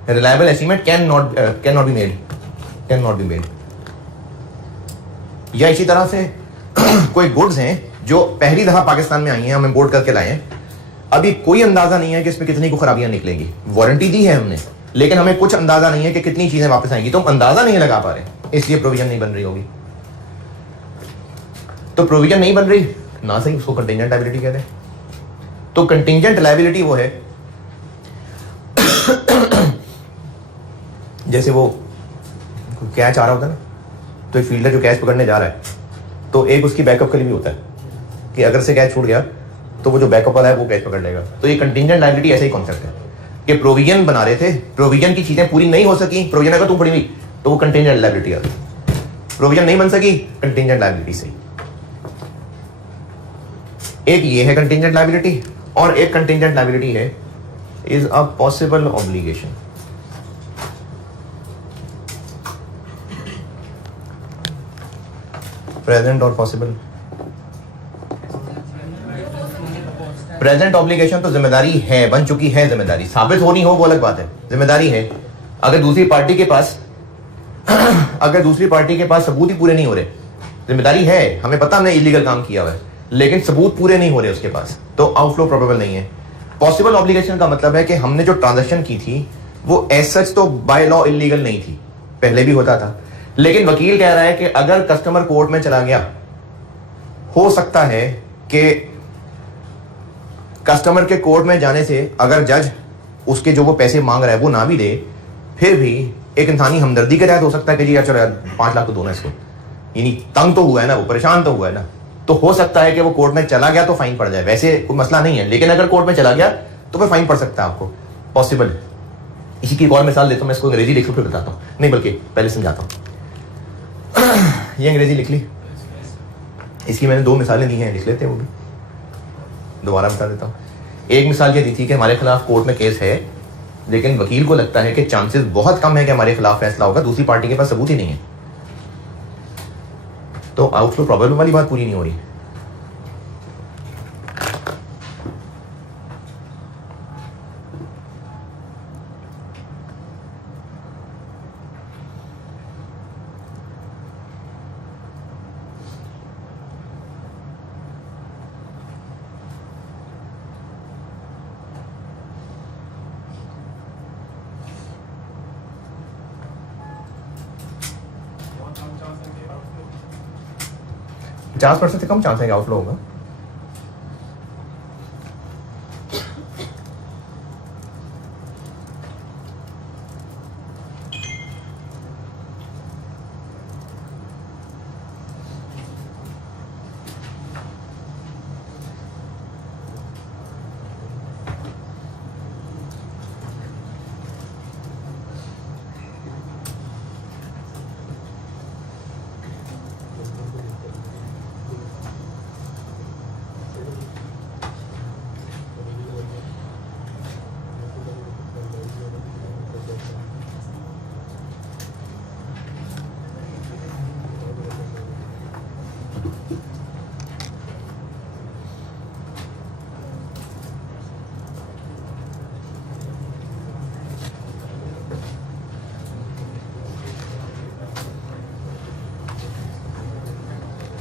Reliable estimate can not be made. या इसी तरह से कोई गुड्स हैं जो पहली दफा पाकिस्तान में आई हैं, हम इंपोर्ट करके लाए हैं, अभी कोई अंदाजा नहीं है कि इसमें कितनी को खराबियां निकलेंगी। वारंटी दी है हमने, लेकिन हमें कुछ अंदाजा नहीं है कि कितनी चीजें वापस आएंगी, तो हम अंदाजा नहीं लगा पा रहे, इसलिए प्रोविजन नहीं बन रही होगी। तो प्रोविजन नहीं बन रही ना, सही उसको कंटिंजेंट लायबिलिटी कहते हैं। तो कंटिंजेंट लायबिलिटी वो है जैसे वो कैच आ रहा होता है ना, तो एक फील्डर जो कैच पकड़ने जा रहा है, तो एक उसकी बैकअप के लिए भी होता है कि अगर से कैच छूट गया तो वो जो बैकअप वाला है वो कैच पकड़ लेगा। तो ये कंटिंजेंट लायबिलिटी ऐसा ही कॉन्सेप्ट है कि प्रोविजन बना रहे थे, प्रोविजन की चीजें पूरी नहीं हो सकी, प्रोविजन अगर तुम पड़ी हुई तो वो कंटिंजेंट लायबिलिटी आ गई। प्रोविजन नहीं बन सकी, कंटिंजेंट लायबिलिटी सही। एक ये है कंटिंजेंट लायबिलिटी, और एक कंटिंजेंट लायबिलिटी है is a possible obligation. Present और पॉसिबल। प्रेजेंट ऑब्लिगेशन तो जिम्मेदारी है, बन चुकी है जिम्मेदारी, साबित होनी हो वो अलग बात है, जिम्मेदारी है। अगर दूसरी पार्टी के पास सबूत ही पूरे नहीं हो रहे, जिम्मेदारी है, हमें पता हमने इलीगल काम किया हुआ है, लेकिन सबूत पूरे नहीं हो रहे उसके पास, तो आउटफ्लो प्रोबेबल नहीं है। पॉसिबल ऑब्लिगेशन का मतलब है कि हमने जो ट्रांजैक्शन की थी वो एज सच तो बाय लॉ इलीगल नहीं थी, पहले भी होता था, लेकिन वकील कह रहा है कि अगर कस्टमर कोर्ट में चला गया, हो सकता है कि कस्टमर के कोर्ट में जाने से अगर जज उसके जो वो पैसे मांग रहा है वो ना भी दे, फिर भी एक इंसानी हमदर्दी के तहत हो सकता है कि जी यार चलो यार 5 लाख तो दो ना इसको, यानी तंग तो हुआ है ना, वो परेशान तो हुआ है ना, तो हो सकता है कि वो कोर्ट में चला गया तो फाइन पड़ जाए। वैसे कोई मसला नहीं है, लेकिन अगर कोर्ट में चला गया तो फिर फाइन पड़ सकता है आपको, पॉसिबल। इसी की एक और मिसाल देता हूँ, मैं इसको अंग्रेजी लिख फिर बताता हूँ, नहीं बल्कि पहले समझाता हूँ। ये अंग्रेजी लिख ली, इसकी मैंने 2 मिसालें दी हैं, लिख लेते हैं वो भी, दोबारा बता देता हूँ। एक मिसाल ये दी थी कि हमारे खिलाफ कोर्ट में केस है, लेकिन वकील को लगता है कि चांसेस बहुत कम है कि हमारे खिलाफ फैसला होगा, दूसरी पार्टी के पास सबूत ही नहीं है, तो आउटफ्लो प्रोबेबल वाली बात पूरी नहीं हो रही। %50 से कम चांस है कि आउटफ्लो होगा।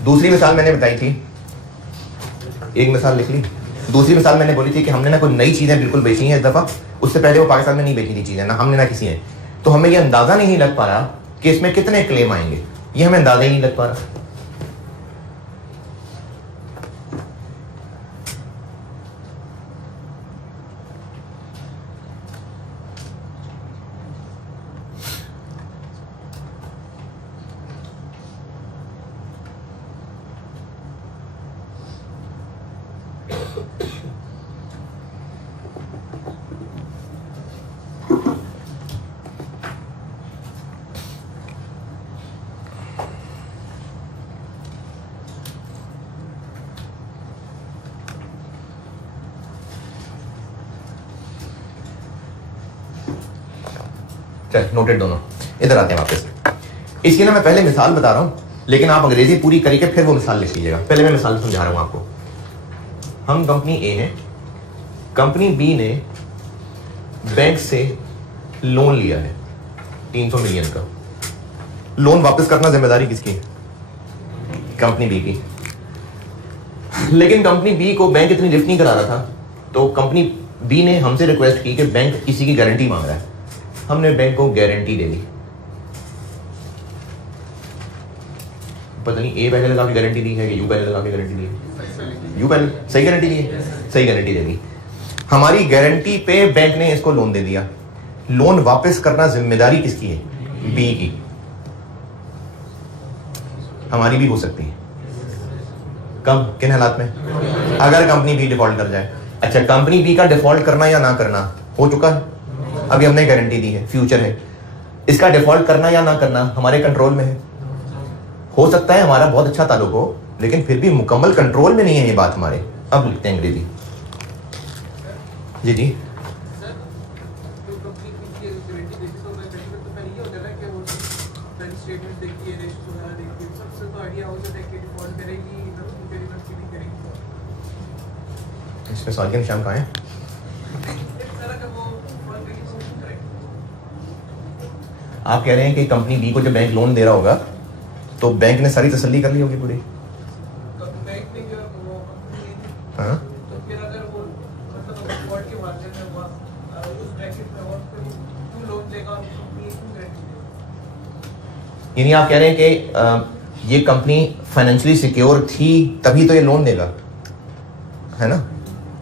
दूसरी मिसाल मैंने बताई थी, एक मिसाल लिख ली, दूसरी मिसाल मैंने बोली थी कि हमने ना कोई नई चीजें बिल्कुल बेची हैं इस दफा, उससे पहले वो पाकिस्तान में नहीं बेची थी चीजें, ना हमने ना किसी ने, तो हमें ये अंदाजा नहीं लग पा रहा कि इसमें कितने क्लेम आएंगे, ये हमें अंदाजा ही नहीं लग पा रहा। चल नोटेड दोनों। इधर आते हैं वापस। इसकी ना मैं पहले मिसाल बता रहा हूँ, लेकिन आप अंग्रेजी पूरी करके फिर वो मिसाल लिख लीजिएगा। पहले मैं मिसाल समझा रहा हूँ आपको। हम कंपनी ए हैं, कंपनी बी ने बैंक से लोन लिया है 300 मिलियन का। लोन वापस करना जिम्मेदारी किसकी? कंपनी बी की। लेकिन कंपनी बी को बैंक इतनी लिफ्ट नहीं करा रहा था, तो कंपनी बी ने हमसे रिक्वेस्ट की कि बैंक किसी की गारंटी मांग रहा है। हमने बैंक को गारंटी दे दी। पता नहीं ए पहले लगा के गारंटी दी है कि यू पहले लगा के गारंटी दी है? यू पहले सही गारंटी दी है, सही गारंटी दे दी। हमारी गारंटी पे बैंक ने इसको लोन दे दिया। लोन वापस करना जिम्मेदारी किसकी है? बी की। हमारी भी हो सकती है। कब, किन हालात में? अगर कंपनी बी डिफॉल्ट कर जाए। अच्छा, कंपनी बी का डिफॉल्ट करना या ना करना हो चुका है, अभी हमने गारंटी दी है, फ्यूचर है। इसका डिफॉल्ट करना या ना करना हमारे कंट्रोल में है। हो सकता है हमारा बहुत अच्छा ताल्लुक हो, लेकिन फिर भी मुकम्मल कंट्रोल में नहीं है ये बात हमारे। अब लिखते हैं अंग्रेजी। जी जी, इसमें सवाल के निशान कहाँ है? आप कह रहे हैं कि कंपनी बी को जब बैंक लोन दे रहा होगा तो बैंक ने सारी तसल्ली कर ली होगी पूरी। हाँ, यानी आप कह रहे हैं कि ये कंपनी फाइनेंशियली सिक्योर थी तभी तो ये लोन देगा, है ना?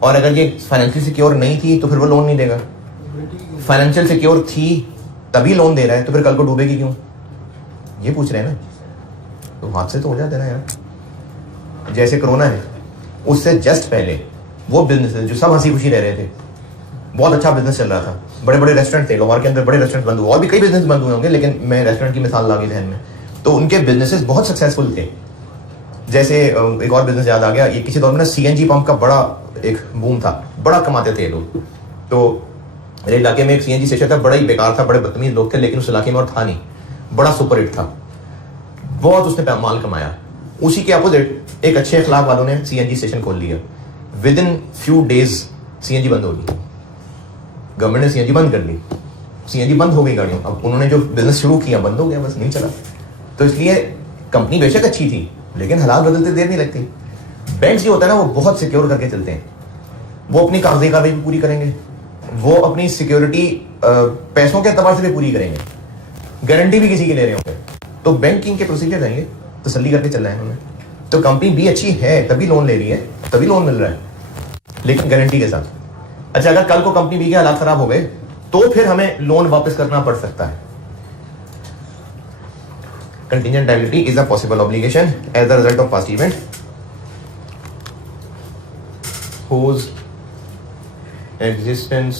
और अगर ये फाइनेंशियली सिक्योर नहीं थी तो फिर वो लोन नहीं देगा। फाइनेंशियल सिक्योर थी तभी लोन दे रहा है, तो फिर कल को डूबेगी क्यों? ये पूछ रहे हैं ना। तो हादसे तो हो जाते ना यार। जैसे कोरोना है, उससे जस्ट पहले वो बिजनेस जो सब हंसी खुशी रह रहे थे, बहुत अच्छा बिजनेस चल रहा था, बड़े बड़े रेस्टोरेंट थे, लाहौर के अंदर बड़े रेस्टोरेंट बंद हुए, और भी कई बिजनेस बंद हुए होंगे, लेकिन मैं रेस्टोरेंट की मिसाल ला गई ध्यान में। तो उनके बिजनेसेस बहुत सक्सेसफुल थे। जैसे एक और बिजनेस याद आ गया, ये किसी दौर में ना सीएनजी पंप का बड़ा एक बूम था, बड़ा कमाते थे लोग। तो मेरे इलाके में एक सीएनजी स्टेशन था, बड़ा ही बेकार था, बड़े बदतमीज लोग थे, लेकिन उस इलाके में और था नहीं, बड़ा सुपर हिट था, बहुत उसने माल कमाया। उसी के अपोजिट एक अच्छे अखलाक वालों ने सीएनजी स्टेशन खोल लिया। With in few days CNG बंद हो गई, गवर्नमेंट ने सीएनजी बंद कर ली, सीएनजी बंद हो गई गाड़ियों। अब उन्होंने जो बिजनेस शुरू किया बंद हो गया, बस नहीं चला। तो इसलिए कंपनी बेशक अच्छी थी, लेकिन हालात बदलते देर नहीं लगती। बैंक जो होता है ना, वो बहुत सिक्योर करके चलते हैं। वो अपनी कागजी कार्रवाई भी पूरी करेंगे, वो अपनी सिक्योरिटी पैसों के एतबार से भी पूरी करेंगे, गारंटी भी किसी की ले रहे होंगे। तो बैंकिंग के प्रोसीजर रहेंगे, तसल्ली करके चल रहे हैं उन्होंने। तो कंपनी भी अच्छी है तभी लोन ले रही है, तभी लोन मिल रहा है, लेकिन गारंटी के साथ। अच्छा, अगर कल को कंपनी बी के हालात खराब हो गए तो फिर हमें लोन वापस करना पड़ सकता है। Contingent liability is a possible obligation as a result of past event whose existence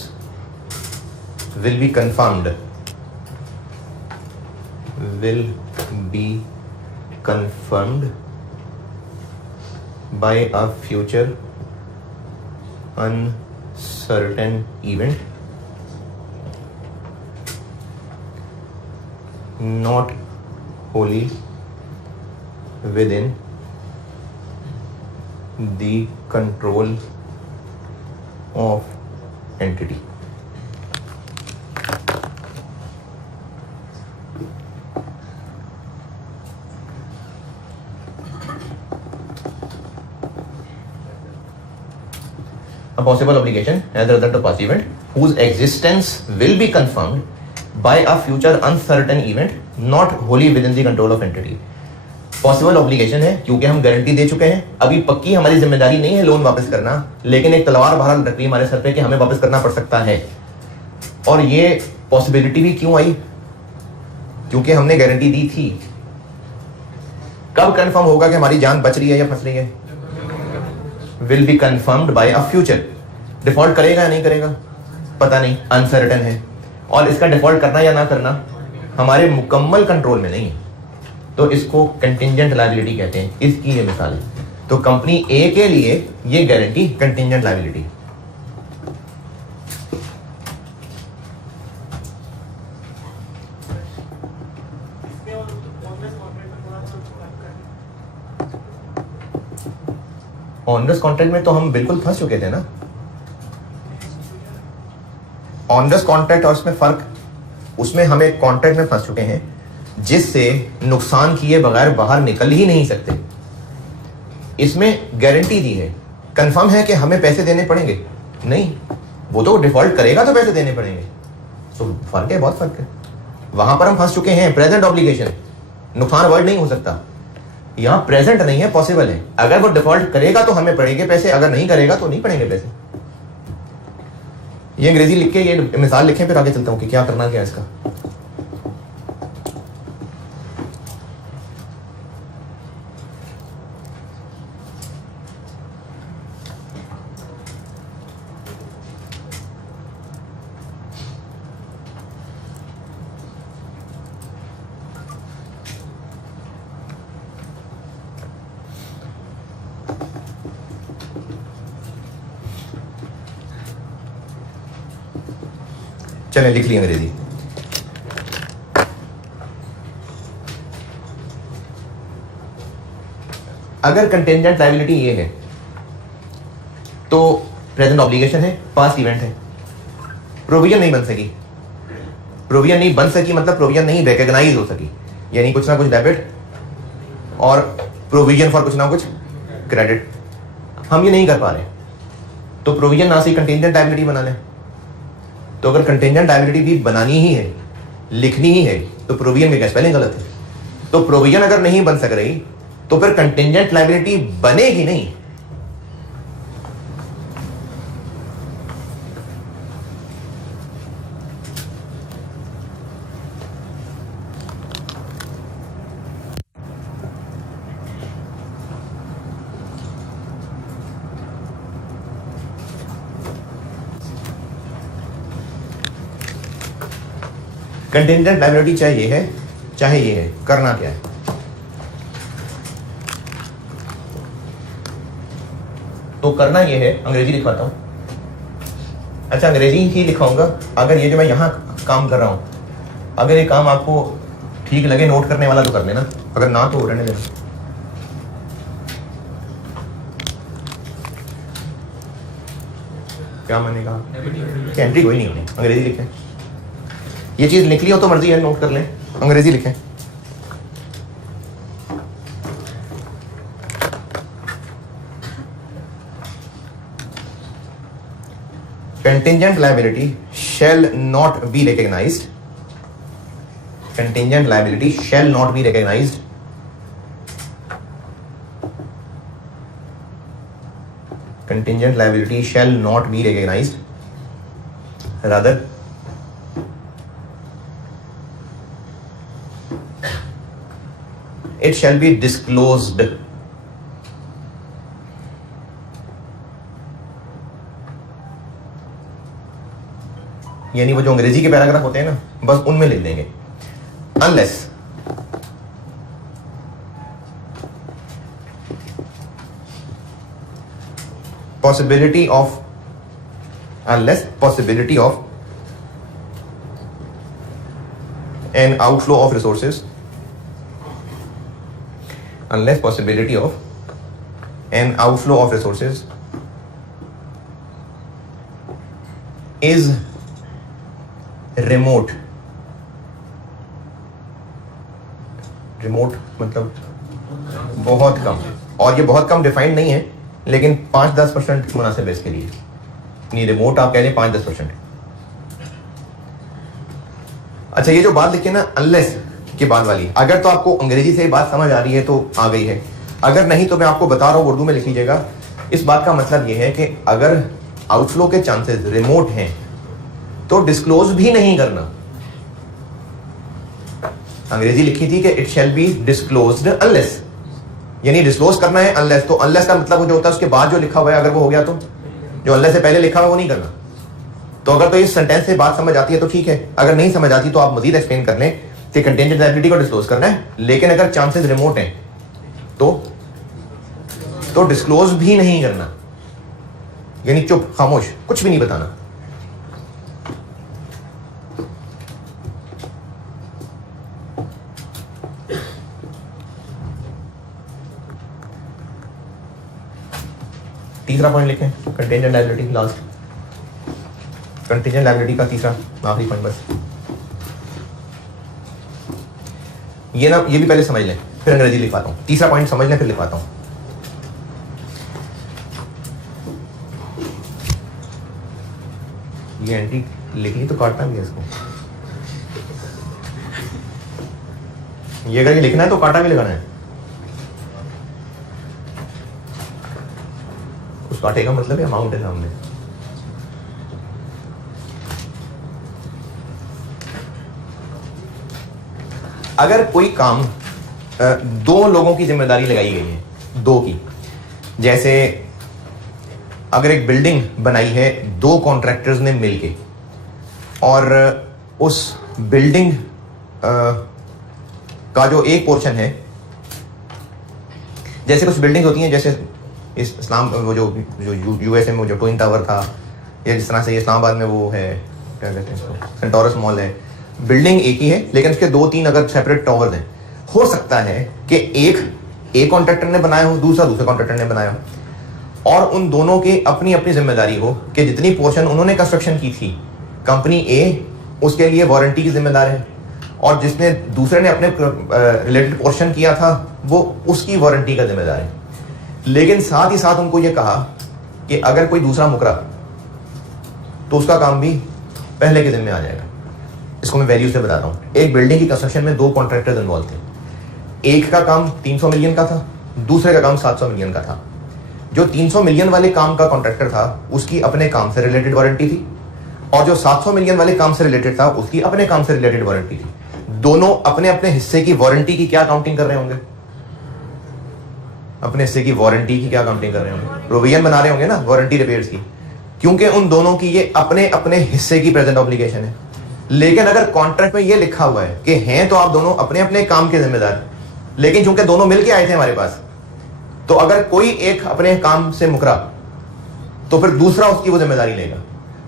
will be confirmed by a future uncertain event not wholly within the control of entity. A possible obligation as a result of past event whose existence will be confirmed by a future uncertain event not wholly within the control of entity. Possible obligation है क्योंकि हम guarantee दे चुके हैं, अभी पक्की हमारी जिम्मेदारी नहीं है लोन वापस करना, लेकिन एक तलवार बहरहाल रख रही है हमारे सर पे कि हमें वापस करना पड़ सकता है। और ये पॉसिबिलिटी भी क्यों आई? क्योंकि हमने गारंटी दी थी। कब कंफर्म होगा कि हमारी जान बच रही है या फंस रही है? Will be confirmed by a future. Default करेगा या नहीं करेगा पता नहीं, अनसर्टेन है, और इसका डिफॉल्ट करना या ना करना हमारे मुकम्मल कंट्रोल में नहीं है। तो इसको कंटिंजेंट लायबिलिटी कहते हैं। इसकी ये मिसाल है। तो कंपनी ए के लिए ये guarantee contingent liability. Onerous contract में तो हम बिल्कुल फंस चुके थे ना। ऑनरस कॉन्ट्रैक्ट और उसमें फर्क, उसमें हम एक कॉन्ट्रैक्ट में फंस चुके हैं जिससे नुकसान किए बगैर बाहर निकल ही नहीं सकते। इसमें गारंटी दी है, कंफर्म है कि हमें पैसे देने पड़ेंगे नहीं, वो तो डिफॉल्ट करेगा तो पैसे देने पड़ेंगे। तो फर्क है, बहुत फर्क है। वहां पर हम फंस चुके हैं प्रेजेंट ऑब्लिगेशन, नुकसान अवॉइड नहीं हो सकता। यहां प्रेजेंट नहीं है, पॉसिबल है। अगर वो डिफॉल्ट करेगा तो हमें पड़ेंगे पैसे, अगर नहीं करेगा तो नहीं पड़ेंगे पैसे। ये अंग्रेजी लिख के ये मिसाल लिखें, फिर आगे चलता हूं कि क्या करना क्या इसका। चलें लिख ली अंग्रेजी। अगर कंटेंजेंट लायबिलिटी ये है तो प्रेजेंट ऑब्लिगेशन है, पास्ट इवेंट है, प्रोविजन नहीं बन सकी। प्रोविजन नहीं बन सकी मतलब प्रोविजन नहीं रिकॉग्नाइज हो सकी, यानी कुछ ना कुछ डेबिट और प्रोविजन फॉर कुछ ना कुछ क्रेडिट, हम ये नहीं कर पा रहे। तो प्रोविजन ना से कंटेंजेंट लायबिलिटी बना लें। तो अगर कंटेंजेंट लायबिलिटी भी बनानी ही है, लिखनी ही है, तो प्रोविजन में क्या स्पेलिंग गलत है। तो प्रोविजन अगर नहीं बन सक रही तो फिर कंटेंजेंट लायबिलिटी बनेगी नहीं। कंटेंजेंट लायबिलिटी चाहे ये है चाहे ये है, करना क्या है। तो करना ये है, अंग्रेजी लिखवाता हूं। अच्छा अंग्रेजी ही लिखाऊंगा। अगर ये जो मैं यहां काम कर रहा हूं, अगर ये काम आपको ठीक लगे नोट करने वाला तो कर लेना, अगर ना तो रहने देना। क्या मैंने कहा कि एंट्री कोई नहीं होनी, अंग्रेजी लिखें। ये चीज निकली हो तो मर्जी है, नोट कर लें, अंग्रेजी लिखें। Contingent liability shall not be recognized. Contingent liability shall not be recognized. Contingent liability shall not be recognized. Rather, it shall be disclosed. यानी वो जो अंग्रेजी के पैराग्राफ होते हैं ना, बस उनमें लिख देंगे। Unless possibility of an outflow of resources, unless possibility of an outflow of resources is remote मतलब बहुत कम, और ये बहुत कम डिफाइंड नहीं है, लेकिन 5-10% मुनासिब है इसके लिए। नहीं रिमोट आप कह लें 5-10%। अच्छा ये जो बात लिखी है ना अनलेस के बाद वाली, अगर तो आपको अंग्रेजी से बात समझ आ रही है तो आ गई है, अगर नहीं तो मैं आपको बता रहा हूं, उर्दू में लिख लीजिएगा। इस बात का मतलब यह है कि अगर आउटफ्लो के चांसेस रिमोट हैं तो डिस्क्लोज भी नहीं करना। अंग्रेजी लिखी थी कि it shall be disclosed unless, यानी डिस्क्लोज करना है अनलेस। तो अनलेस का मतलब जो होता है उसके बाद जो लिखा हुआ है, अगर वो हो गया तो जो अनलेस से पहले लिखा हुआ है वो नहीं करना। तो अगर तो इस सेंटेंस से बात समझ आती है तो ठीक है, अगर नहीं समझ आती तो आप मजीद एक्सप्लेन कर लें कि कंटेंजेंट लायबिलिटी को डिस्क्लोज करना है, लेकिन अगर चांसेस रिमोट हैं तो डिस्क्लोज भी नहीं करना, यानी चुप खामोश, कुछ भी नहीं बताना। तीसरा पॉइंट लिखें, contingent liability last, contingent liability का तीसरा आखिरी पॉइंट बस। ये ना, ये भी पहले समझ लें फिर अंग्रेजी लिखवाता हूँ। तीसरा पॉइंट समझ लें फिर लिखवाता हूँ। ये एंट्री लिख ली तो काटना भी है इसको, ये अगर ये लिखना है तो काटा भी लगाना है। उस काटे का मतलब है अमाउंट है सामने। अगर कोई काम दो लोगों की जिम्मेदारी लगाई गई है, दो की, जैसे अगर एक बिल्डिंग बनाई है दो कॉन्ट्रैक्टर्स ने मिलके, और उस बिल्डिंग का जो एक पोर्शन है, जैसे कुछ बिल्डिंग्स होती हैं, जैसे इस्लाम वो जो यूएसए में जो ट्विन टावर था, या जिस तरह से इस्लामाबाद में वो है क्या कहते हैं इसको, सेंटोरस मॉल है, बिल्डिंग एक ही है लेकिन उसके दो तीन अगर सेपरेट टावर्स हैं, हो सकता है कि एक कॉन्ट्रैक्टर ने बनाया हो, दूसरा दूसरे कॉन्ट्रैक्टर ने बनाया हो, और उन दोनों की अपनी अपनी जिम्मेदारी हो कि जितनी पोर्शन उन्होंने कंस्ट्रक्शन की थी, कंपनी ए उसके लिए वारंटी की जिम्मेदार है, और जिसने दूसरे ने अपने रिलेटेड पोर्शन किया था वो उसकी वारंटी का जिम्मेदार है। लेकिन साथ ही साथ उनको ये कहा कि अगर कोई दूसरा मुकरा तो उसका काम भी पहले के जिम्मे आ जाएगा। इसको मैं वैल्यू से बताता हूँ। एक बिल्डिंग की कंस्ट्रक्शन में दो कॉन्ट्रैक्टर्स इन्वॉल्व थे, एक का काम 300 मिलियन का था, दूसरे का काम 700 मिलियन का था। जो 300 मिलियन वाले काम का कॉन्ट्रैक्टर था उसकी अपने काम से रिलेटेड वारंटी थी, और जो 700 मिलियन वाले काम से रिलेटेड था उसकी अपने काम से रिलेटेड वारंटी थी। दोनों अपने अपने हिस्से की वारंटी की क्या काउंटिंग कर रहे होंगे, अपने हिस्से की वारंटी की क्या काउंटिंग कर रहे होंगे, प्रोविजन बना रहे होंगे ना वारंटी रिपेयर्स की, क्योंकि उन दोनों की ये अपने अपने हिस्से की प्रेजेंट ऑब्लिगेशन है। लेकिन अगर कॉन्ट्रैक्ट में ये लिखा हुआ है कि हैं तो आप दोनों अपने अपने काम के जिम्मेदार, लेकिन चूंकि दोनों मिलके आए थे हमारे पास, तो अगर कोई एक अपने काम से मुकरा तो फिर दूसरा उसकी वो जिम्मेदारी लेगा।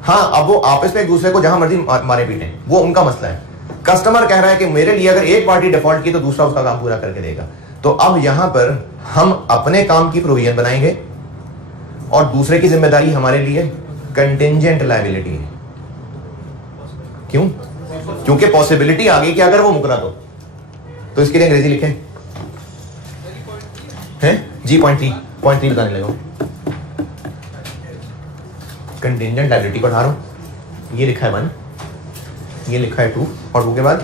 हाँ, अब वो आपस में एक दूसरे को जहां मर्जी मारे पीटे, वो उनका मसला है। कस्टमर कह रहा है कि मेरे लिए अगर एक पार्टी डिफॉल्ट की तो दूसरा उसका काम पूरा करके देगा। तो अब यहां पर हम अपने काम की प्रोविजन बनाएंगे और दूसरे की जिम्मेदारी हमारे लिए कंटिंजेंट लायबिलिटी है। क्यों? क्योंकि पॉसिबिलिटी आ गई कि अगर वो मुकरा तो इसके लिए अंग्रेजी लिखें हैं जी। पॉइंट थ्री बताने लगा। कंटिंजेंट लायबिलिटी को उठा रहा हूं, ये लिखा है 1, ये लिखा है 2, और 2 के बाद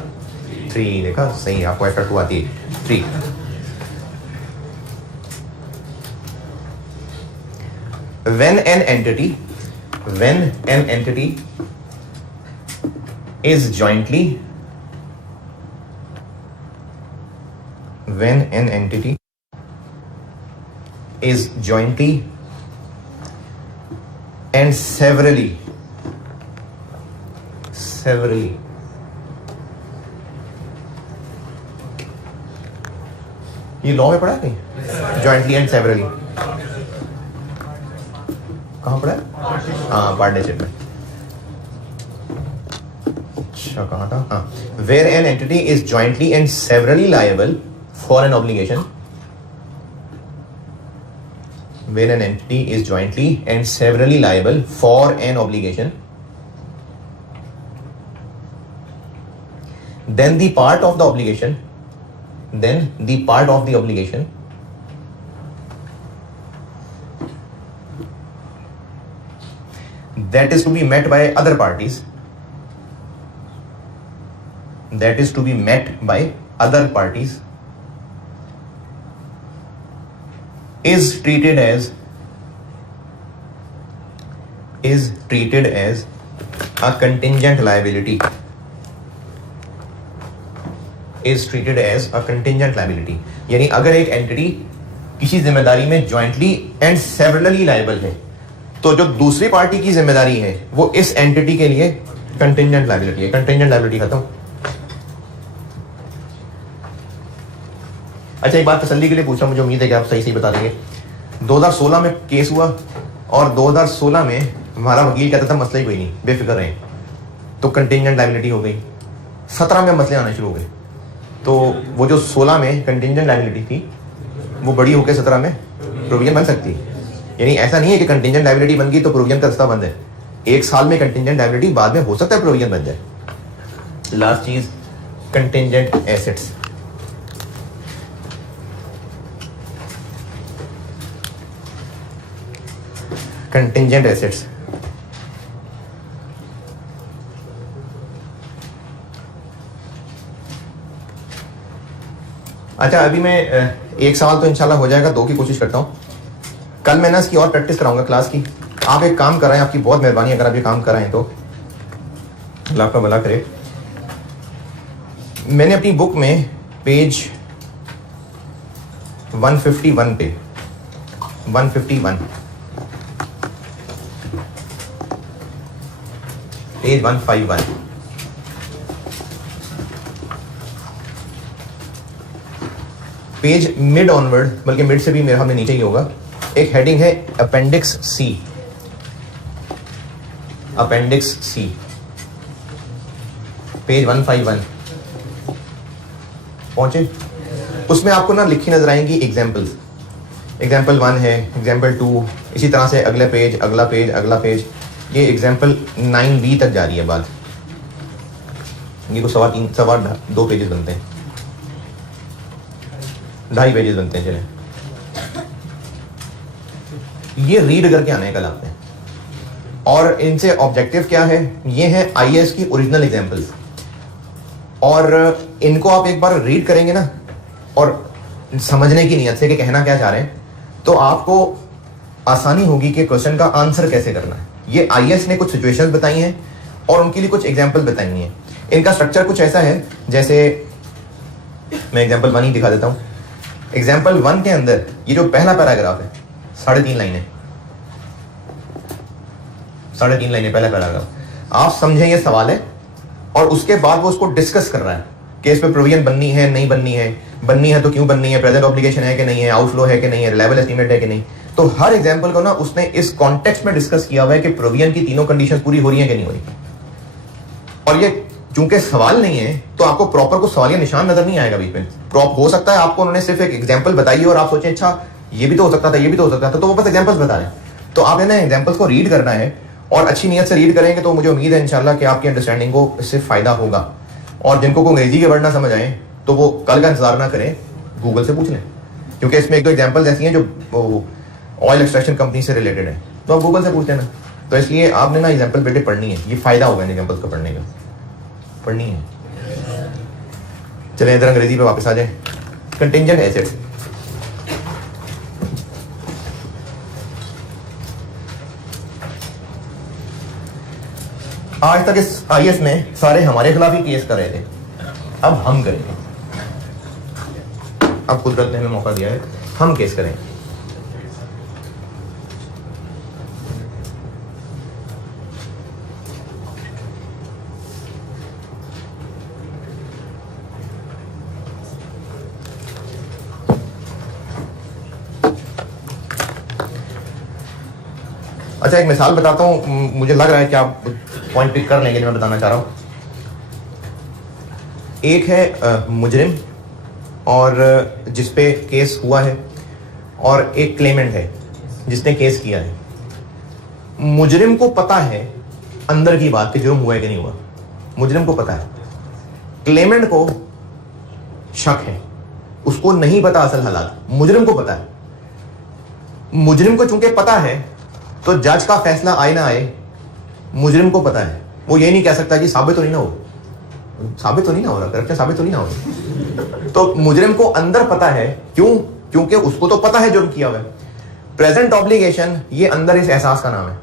3 देखा सही, आपको एक्स्ट्रा 2 आती है 3। When an entity is jointly and severally ये लॉ में पढ़ा है कहीं? जॉइंटली एंड सेवरली कहाँ पढ़ा है? हाँ, पार्टनरशिप में। अच्छा, कहाँ था? हाँ, where an entity is jointly and severally liable for an obligation, where an entity is jointly and severally liable for an obligation, then the part of the obligation that is to be met by other parties, is treated as a contingent liability. यानी अगर एक entity किसी जिम्मेदारी में jointly and severally liable है तो जो दूसरी पार्टी की जिम्मेदारी है वो इस एंटिटी के लिए कंटिंजेंट लायबिलिटी है। कंटिंजेंट लायबिलिटी खत्म। अच्छा, एक बात तसल्ली के लिए पूछ रहा हूं, मुझे उम्मीद है कि आप सही बता देंगे। 2016 में केस हुआ और 2016 में हमारा वकील कहता था मसला ही कोई नहीं, बेफिक्र रहें, तो कंटिंजेंट लायबिलिटी हो गई। 17 में मसले आने शुरू हो गए, तो वो जो 16 में कंटिंजेंट लायबिलिटी थी वो बड़ी होकर 17 में प्रोविजन बन सकती है। यानी ऐसा नहीं है कि कंटिंजेंट लायबिलिटी बन गई तो प्रोविजन का रास्ता बंद है। 1 साल में कंटिंजेंट लायबिलिटी, बाद में हो सकता है प्रोविजन बन जाए। लास्ट चीज कंटिंजेंट एसेट्स। कंटिंजेंट एसेट्स अच्छा, अभी मैं 1 सवाल तो इंशाल्लाह हो जाएगा, 2 की कोशिश करता हूँ। कल मैं ना इसकी और प्रैक्टिस कराऊंगा क्लास की। आप एक काम कराएं, आपकी बहुत मेहरबानी अगर आप ये काम कराएं तो अल्लाह आपका भला करे। मैंने अपनी बुक में पेज 151 पे 151 पेज 151 पेज मिड ऑनवर्ड, बल्कि मिड से भी मेरे हमने नीचे ही होगा, एक हेडिंग है अपेंडिक्स सी। अपेंडिक्स सी पेज 151 पहुंचे। उसमें आपको ना लिखी नजर आएंगी एग्जाम्पल्स। एग्जाम्पल 1 है, एग्जाम्पल 2, इसी तरह से अगले पेज, अगला पेज, अगला पेज। ये एग्जाम्पल 9B तक जा रही है बात। ये को 2 पेजेस बनते हैं, 2.5 पेजेस बनते हैं। चले ये रीड करके आने कल आपने, और इनसे ऑब्जेक्टिव क्या है, ये है IAS की ओरिजिनल एग्जाम्पल्स। और इनको आप एक बार रीड करेंगे ना, और समझने की नियत से कि कहना क्या चाह रहे हैं, तो आपको आसानी होगी कि क्वेश्चन का आंसर कैसे करना है। ये IAS ने कुछ सिचुएशंस बताई हैं और उनके लिए कुछ एग्जाम्पल बताई हैं। इनका स्ट्रक्चर कुछ ऐसा है, जैसे मैं एग्जाम्पल 1 ही दिखा देता हूं। एग्जाम्पल 1 के अंदर ये जो पहला पैराग्राफ है, 3.5 लाइनें, 3.5 लाइनें पहला पैराग्राफ। आप समझें ये सवाल है, और उसके बाद वो उसको डिस्कस कर रहा है कि इस पे प्रोविजन बननी है नहीं बननी है, बननी है तो क्यों बननी है, प्रेजेंट ऑब्लिगेशन है कि नहीं है, आउटफ्लो है कि नहीं है, रिलायबल एस्टीमेट है कि नहीं। तो हर एग्जाम्पल को ना उसने इस कॉन्टेक्स्ट में डिस्कस किया हुआ है कि प्रोविजन की तीनों कंडीशन पूरी हो रही है कि नहीं हो रही। और ये चूंकि सवाल नहीं है तो आपको प्रॉपर को सवालिया निशान नजर नहीं आएगा बीच में। हो सकता है आपको उन्होंने सिर्फ एक एग्जाम्पल बताई और आप सोचें अच्छा ये भी तो हो सकता था, ये भी तो हो सकता था, तो वो बस एग्जाम्पल्स बता रहे हैं। तो आपने ना एग्जाम्पल्स को रीड करना है, और अच्छी नीयत से रीड करेंगे तो मुझे उम्मीद है इंशाल्लाह कि आपकी अंडरस्टैंडिंग को इससे फायदा होगा। और जिनको को अंग्रेजी के वर्ड ना समझ आए तो वो कल का इंतजार ना करें, गूगल से पूछ लें, क्योंकि इसमें 1-2 एग्जाम्पल्स ऐसी हैं जो ऑयल एक्सट्रैक्शन कंपनी से रिलेटेड है, तो आप गूगल से पूछ लेना। तो इसलिए आपने ना एग्जाम्पल बेटे पढ़नी है, ये फायदा होगा इन एग्जाम्पल्स को पढ़ने का, पढ़नी है। चलें इधर अंग्रेजी पे वापस आ जाए। कंटिंजेंट एसेट्स, आज तक इस IAS में सारे हमारे खिलाफ ही केस कर रहे थे, अब हम करेंगे। अब कुदरत ने हमें मौका दिया है, हम केस करें। अच्छा, एक मिसाल बताता हूं, मुझे लग रहा है कि आप पॉइंट पिक कर लेंगे जो मैं बताना चाह रहा हूं। एक है मुजरिम और जिस पे केस हुआ है, और एक क्लेमेंट है जिसने केस किया है। मुजरिम को पता है अंदर की बात कि जुर्म हुआ है कि नहीं हुआ, मुजरिम को पता है। क्लेमेंट को शक है, उसको नहीं पता असल हालात, मुजरिम को पता है। मुजरिम को चूंकि पता है तो जज का फैसला आए ना आए मुजरिम को पता है। वो ये नहीं कह सकता कि साबित तो नहीं ना हो, साबित तो नहीं ना हो रहा, करप्शन साबित तो नहीं ना हो रहा। तो मुजरिम को अंदर पता है, क्यों? क्योंकि उसको तो पता है जुर्म किया हुआ है। प्रेजेंट ऑब्लिगेशन, ये अंदर इस एहसास का नाम है।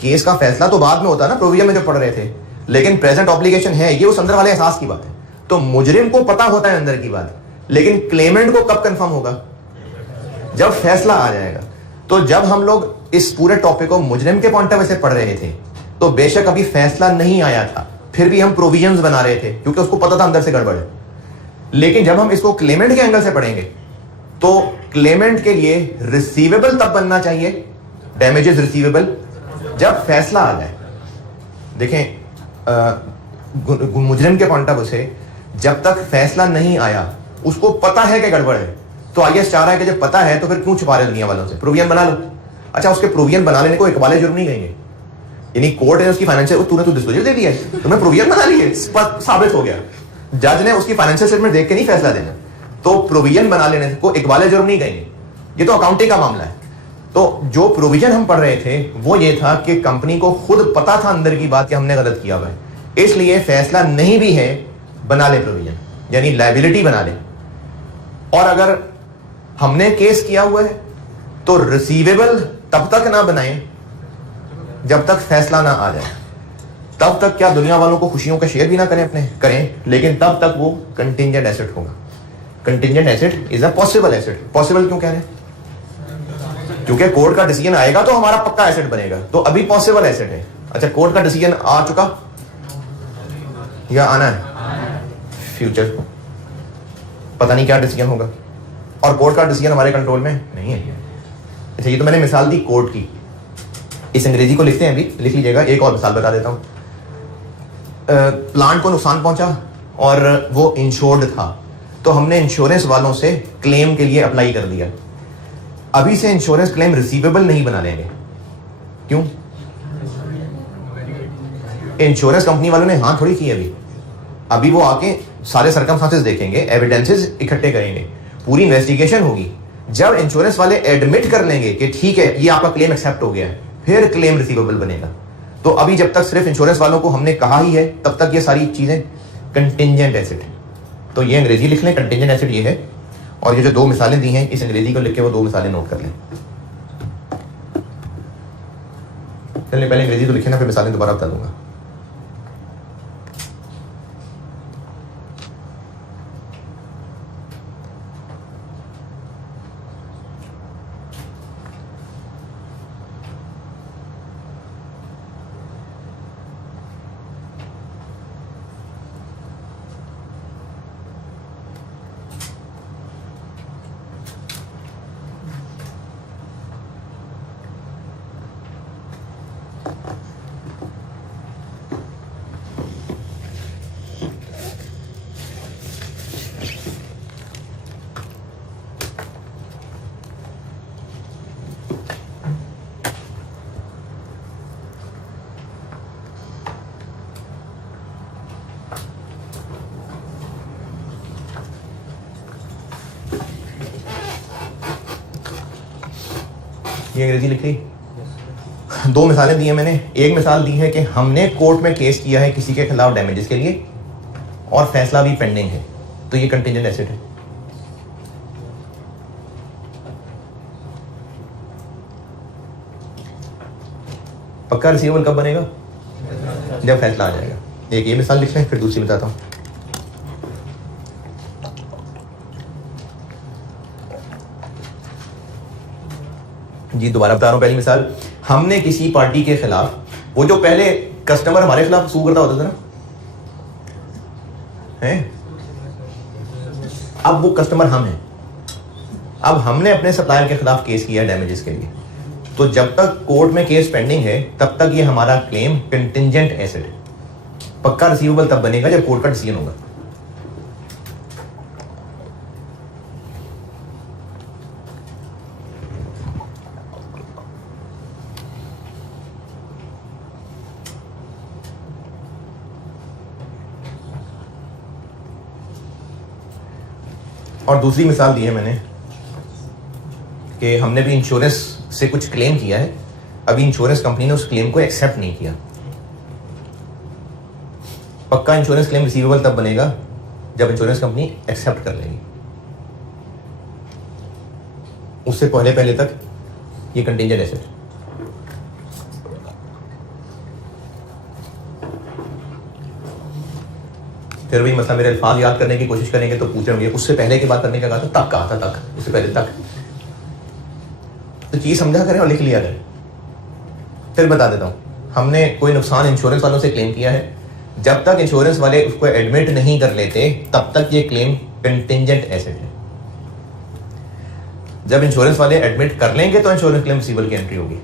केस का फैसला तो बाद में होता है ना, प्रोविजन में जो पढ़ रहे थे, लेकिन प्रेजेंट ऑब्लिगेशन है, ये उस अंदर वाले एहसास की बात है। तो मुजरिम को पता होता है अंदर की बात, लेकिन क्लेमेंट को कब कंफर्म होगा? जब फैसला आ जाएगा। तो जब हम लोग इस पूरे टॉपिक को मुजरिम के पॉइंट ऑफ व्यू से पढ़ रहे थे, तो बेशक अभी फैसला नहीं आया था, फिर भी हम प्रोविजंस बना रहे थे, क्योंकि उसको पता था अंदर से गड़बड़ है। लेकिन जब हम इसको क्लेमेंट के एंगल से पढ़ेंगे, तो क्लेमेंट के लिए रिसीवेबल तब बनना चाहिए, डैमेजेस रिसीवेबल, जब फैसला आ जाए। देखें, मुजरिम के पॉइंट ऑफ व्यू से जब तक फैसला नहीं आया, उसको पता है कि गड़बड़ है, तो आईएएस चाह रहा है कि जब पता है तो फिर क्यों छुपा रहे दुनिया वालों से, प्रोविजन बना लो। अच्छा, उसके प्रोविजन बना लेने को इकबाल जुर्म नहीं कहेंगे, यानी कोर्ट ने उसकी फाइनेंशियल, तूने तो डिस्क्लोजर दे दिया है, तुम्हें प्रोविजन बना लिए, साबित हो गया, जज ने उसकी फाइनेंशियल स्टेटमेंट देख के नहीं फैसला देना, तो प्रोविजन बना लेने को इकबाल जुर्म नहीं कहेंगे, ये तो अकाउंटिंग का मामला है। तो जो प्रोविजन हम पढ़ रहे थे वो ये था कि कंपनी को खुद पता था अंदर की बात कि हमने गलत किया हुआ है, इसलिए फैसला नहीं भी है बना ले प्रोविजन, यानी लायबिलिटी बना ले। और अगर हमने केस किया हुआ है तो रिसीवेबल तब तक ना बनाएं जब तक फैसला ना आ जाए, तब तक क्या दुनिया वालों को खुशियों का शेयर भी ना करें अपने, करें, लेकिन तब तक वो कंटिंजेंट एसेट होगा। Contingent asset is a possible asset. Possible क्यों कह रहे हैं? क्योंकि कोर्ट का डिसीजन आएगा तो हमारा पक्का एसेट बनेगा, तो अभी पॉसिबल एसेट है। अच्छा, कोर्ट का डिसीजन आ चुका या आना है? फ्यूचर पता नहीं क्या डिसीजन होगा, और कोर्ट का डिसीजन हमारे कंट्रोल में नहीं है। अच्छा, ये तो मैंने मिसाल दी कोर्ट की, इस अंग्रेजी को लिखते हैं, अभी लिख लीजिएगा। एक और मिसाल बता देता हूं। प्लांट को नुकसान पहुंचा और वो इंश्योर्ड था, तो हमने इंश्योरेंस वालों से क्लेम के लिए अप्लाई कर दिया। अभी से इंश्योरेंस क्लेम रिसीवेबल नहीं बना लेंगे, क्यों? इंश्योरेंस कंपनी वालों ने हाथ थोड़ी की अभी वो आके सारे सर्कमस्टांसेस देखेंगे, एविडेंसेस इकट्ठे करेंगे, पूरी इन्वेस्टिगेशन होगी। जब इंश्योरेंस वाले एडमिट कर लेंगे कि ठीक है ये आपका क्लेम एक्सेप्ट हो गया है, फिर क्लेम रिसीवेबल बनेगा। तो अभी जब तक सिर्फ इंश्योरेंस वालों को हमने कहा ही है, तब तक ये सारी चीजें कंटिंजेंट एसेट है। तो ये अंग्रेजी लिख लें, कंटिंजेंट एसेट ये है। और ये जो दो मिसालें दी हैं, इस अंग्रेजी को लिख के वो दो मिसालें नोट कर लें। चलिए पहले अंग्रेजी तो लिखे ना, फिर मिसालें दोबारा बता दूंगा। ये अंग्रेजी लिख ली। दो मिसालें दी हैं मैंने। एक मिसाल दी है कि हमने कोर्ट में केस किया है किसी के खिलाफ डैमेजेस के लिए और फैसला भी पेंडिंग है, तो ये कंटिंजेंट एसेट है। पक्का रिसीवेबल कब बनेगा? जब फैसला आ जाएगा। एक ये मिसाल लिख लें, फिर दूसरी बताता हूं। जी दोबारा बता रहा हूं। पहली मिसाल, हमने किसी पार्टी के खिलाफ, वो जो पहले कस्टमर हमारे खिलाफ सू करता होता था ना, है? अब वो कस्टमर हम हैं। अब हमने अपने सप्लायर के खिलाफ केस किया डैमेजेस के लिए, तो जब तक कोर्ट में केस पेंडिंग है तब तक ये हमारा क्लेम कंटिंजेंट एसेट है। पक्का रिसीवेबल तब बनेगा जब कोर्ट का डिसीजन होगा। और दूसरी मिसाल दी है मैंने कि हमने भी इंश्योरेंस से कुछ क्लेम किया है, अभी इंश्योरेंस कंपनी ने उस क्लेम को एक्सेप्ट नहीं किया। पक्का इंश्योरेंस क्लेम रिसीवेबल तब बनेगा जब इंश्योरेंस कंपनी एक्सेप्ट कर लेगी। उससे पहले पहले तक ये कंटिंजेंट एसेट। फिर भी मतलब मेरे अल्फाज याद करने की कोशिश करेंगे तो पूछ रहे उससे पहले की बात करने का कहा था, तक कहा था, तक, उससे पहले तक। तो चीज समझा करें और लिख लिया करें। फिर बता देता हूं, हमने कोई नुकसान इंश्योरेंस वालों से क्लेम किया है, जब तक इंश्योरेंस वाले उसको एडमिट नहीं कर लेते तब तक ये क्लेम कंटिंजेंट एसेट है। जब इंश्योरेंस वाले एडमिट कर लेंगे तो इंश्योरेंस क्लेम रिसीवेबल की एंट्री होगी।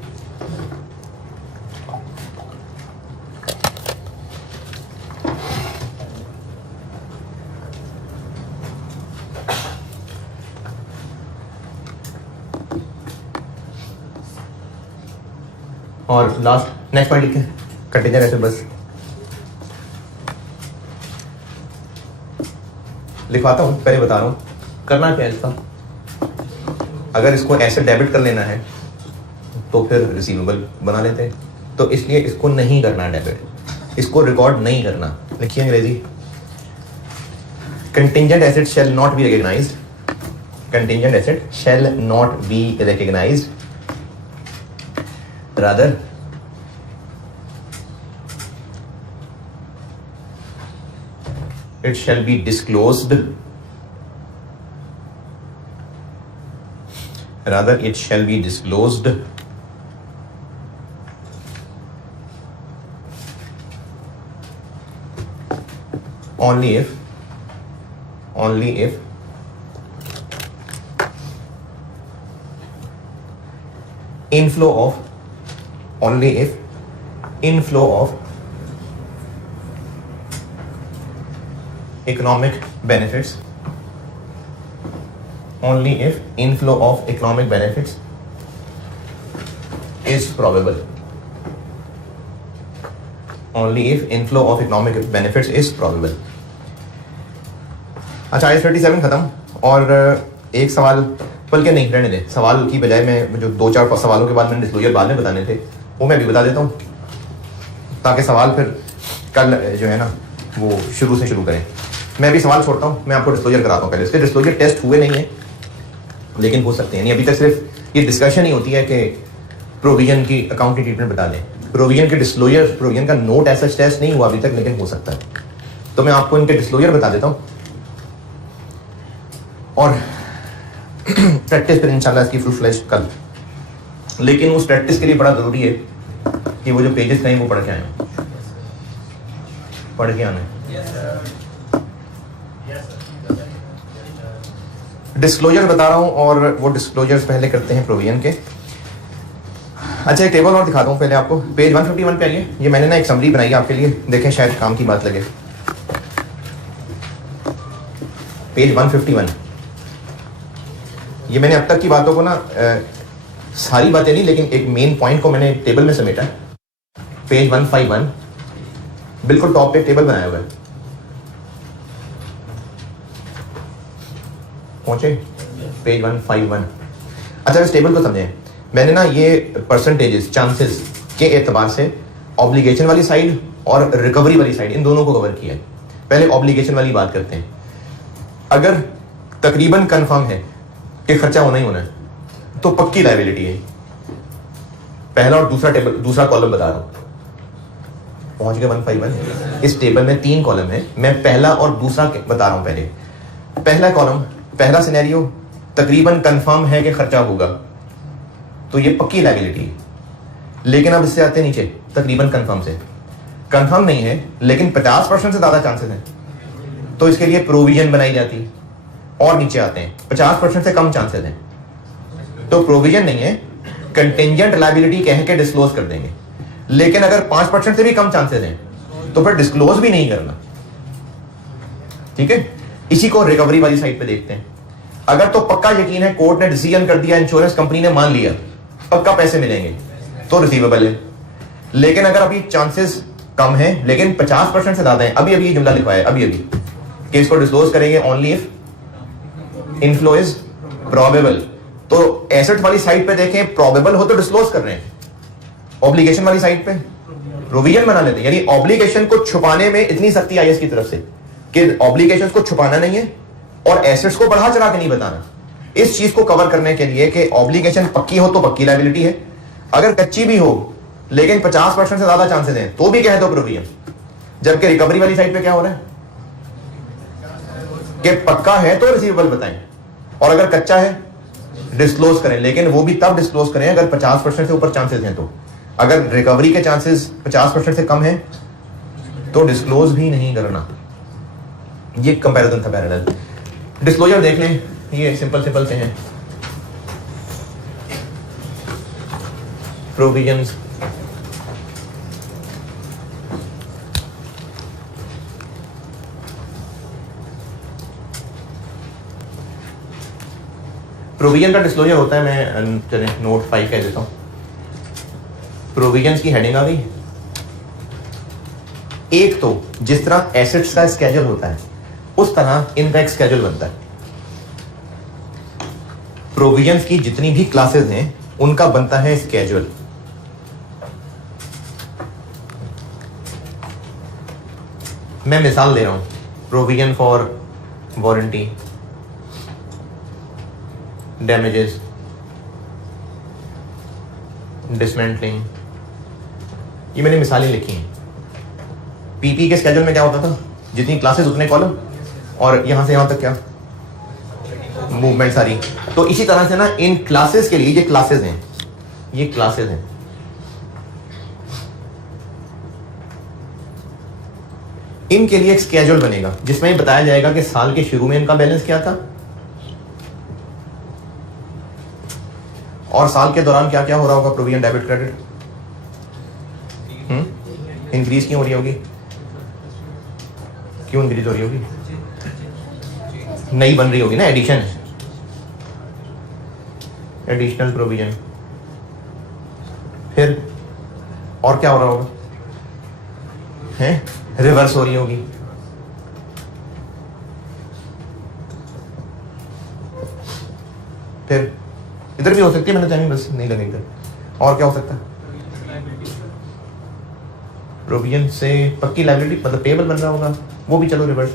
और लास्ट नेक्स्ट पॉइंट लिखें कंटेंजेंट एसेट, बस लिखवाता हूँ, पहले बता रहा हूँ करना क्या है इसका। अगर इसको ऐसे डेबिट कर लेना है तो फिर रिसीवेबल बना लेते हैं, तो इसलिए इसको नहीं करना डेबिट, इसको रिकॉर्ड नहीं करना। लिखिए अंग्रेजी, contingent asset shall not be recognized, contingent asset shall not be recognized, rather it shall be disclosed, rather it shall be disclosed only if inflow of economic benefits, only if inflow of economic benefits is probable, only if inflow of economic benefits is probable। अच्छा, ice 37 खत्म। और एक सवाल, बल्कि नहीं रहने दें, सवाल की बजाय मैं जो 2-4 सवालों के बाद मैंने डिस्क्लोजर बाद में बताने थे वो मैं भी बता देता हूँ, ताकि सवाल फिर कल जो है ना वो शुरू से शुरू करें। मैं भी सवाल छोड़ता हूँ, मैं आपको डिस्क्लोजर कराता हूँ पहले। इसके डिस्क्लोजर टेस्ट हुए नहीं है लेकिन हो सकते हैं, नहीं अभी तक सिर्फ ये डिस्कशन ही होती है कि प्रोविजन की अकाउंटिंग ट्रीटमेंट बता दें। प्रोविजन के डिस्क्लोजर, प्रोविजन का नोट ऐसा टेस्ट नहीं हुआ अभी तक, लेकिन हो सकता है। तो मैं आपको इनके डिस्क्लोजर बता देता हूँ और प्रैक्टिस फिर इंशाल्लाह इसकी फुल फ्लैश कल। लेकिन उस प्रैक्टिस के लिए बड़ा जरूरी है कि वो जो पेजेस कहीं वो पढ़ के आए, पढ़ के आने। डिस्क्लोजर बता रहा हूं और वो डिस्क्लोजर्स पहले करते हैं प्रोविजन के। अच्छा, एक टेबल और दिखाता हूं पहले आपको, पेज 151 पे आइए। ये मैंने ना एक समरी बनाई है आपके लिए, देखें शायद काम की बात लगे। पेज 151, ये मैंने अब तक की बातों को ना सारी बातें नहीं लेकिन एक मेन पॉइंट को मैंने टेबल में समेटा है। पेज 151 बिल्कुल टॉप पे टेबल बनाया हुआ है, पहुंचे पेज 151। अच्छा, इस टेबल को समझें। मैंने ना ये परसेंटेजेस, चांसेस के एतबार से ऑब्लिगेशन वाली साइड और रिकवरी वाली साइड, इन दोनों को कवर किया है। पहले ऑब्लिगेशन वाली बात करते हैं। अगर तकरीबन कंफर्म है कि खर्चा होना ही होना है तो पक्की लायबिलिटी है। पहला और दूसरा टेबल, दूसरा कॉलम बता रहा हूं, पहुंच गए 151। इस टेबल में 3 कॉलम है, मैं पहला और दूसरा बता रहा हूं। पहले पहला कॉलम, पहला सिनेरियो तकरीबन कंफर्म है कि खर्चा होगा, तो ये पक्की लायबिलिटी है। लेकिन अब इससे आते नीचे, तकरीबन कंफर्म से, कंफर्म नहीं है लेकिन 50% से ज्यादा चांसेस हैं, तो इसके लिए प्रोविजन बनाई जाती है। और नीचे आते हैं 50% से कम चांसेस हैं, तो प्रोविजन नहीं है, कंटिंजेंट लायबिलिटी कह के डिस्क्लोज कर देंगे। लेकिन अगर 5% से भी कम चांसेस हैं तो फिर डिस्क्लोज भी नहीं करना, ठीक है। इसी को रिकवरी वाली साइड पे देखते हैं। अगर तो पक्का यकीन है, कोर्ट ने डिसीजन कर दिया, इंश्योरेंस कंपनी ने मान लिया, पक्का पैसे मिलेंगे, तो रिसीवेबल है। लेकिन अगर अभी चांसेस कम है लेकिन 50% से ज्यादा है, अभी ये जुमला लिखवाया अभी कि इसको डिस्क्लोज करेंगे only if inflow is probable. तो एसेट वाली साइड पे देखें, प्रोबेबल हो तो डिस्क्लोज कर रहे हैं। ऑब्लिगेशन वाली साइड पे प्रोविजन बना लेते हैं, यानी ऑब्लिगेशन को छुपाने में इतनी सख्ती आई इसकी तरफ से कि ऑब्लिगेशन को छुपाना नहीं है और एसेट्स को बढ़ा चढ़ा के नहीं बताना। इस चीज को कवर करने के लिए कि ऑब्लिगेशन पक्की हो तो पक्की लायबिलिटी है, अगर कच्ची भी हो लेकिन 50% से ज्यादा चांसेस हैं तो भी कह दो प्रोविजन। जबकि रिकवरी वाली साइड पे क्या हो रहा है कि पक्का है तो रिसीवेबल बताएं, और अगर कच्चा है डिस्क्लोज करें, लेकिन वो भी तब डिस्क्लोज करें अगर 50% से ऊपर चांसेस हैं। तो अगर रिकवरी के चांसेस 50% से कम है तो डिस्क्लोज भी नहीं करना। ये कंपैरिजन था पैरेलल। डिस्क्लोजर देख लें, ये सिंपल से हैं। प्रोविजंस, प्रोविजन का डिस्क्लोजर होता है, मैं चले नोट 5 कह देता हूं। प्रोविजंस की हेडिंग आ गई। एक तो जिस तरह एसेट्स का स्केड्यूल होता है उस तरह इनका एक स्केड्यूल बनता है। प्रोविजंस की जितनी भी क्लासेस हैं उनका बनता है स्केड्यूल। मैं मिसाल दे रहा हूं, provision for warranty, damages, dismantling, ये मैंने मिसालें लिखी हैं। पीपी के स्केड्यूल में क्या होता था, जितनी क्लासेस उतने कॉलम, और यहां से यहां तक क्या मूवमेंट सारी। तो इसी तरह से ना इन क्लासेस के लिए ये क्लासेस हैं, ये क्लासेस हैं। इनके लिए एक स्केड्यूल बनेगा जिसमें बताया जाएगा कि साल के शुरू में इनका बैलेंस क्या था और साल के दौरान क्या क्या हो रहा होगा। प्रोविजन, डेबिट, क्रेडिट इंक्रीज क्यों हो रही होगी, क्यों इंक्रीज हो रही होगी, नई बन रही होगी ना, एडिशन, एडिशनल प्रोविजन। फिर और क्या हो रहा होगा, है रिवर्स हो रही होगी। फिर इधर भी हो सकती है, मैंने टाइमिंग बस नहीं लगे इधर। और क्या हो सकता है, प्रोविजन से पक्की लायबिलिटी मतलब पेबल बन रहा होगा, वो भी चलो रिवर्स।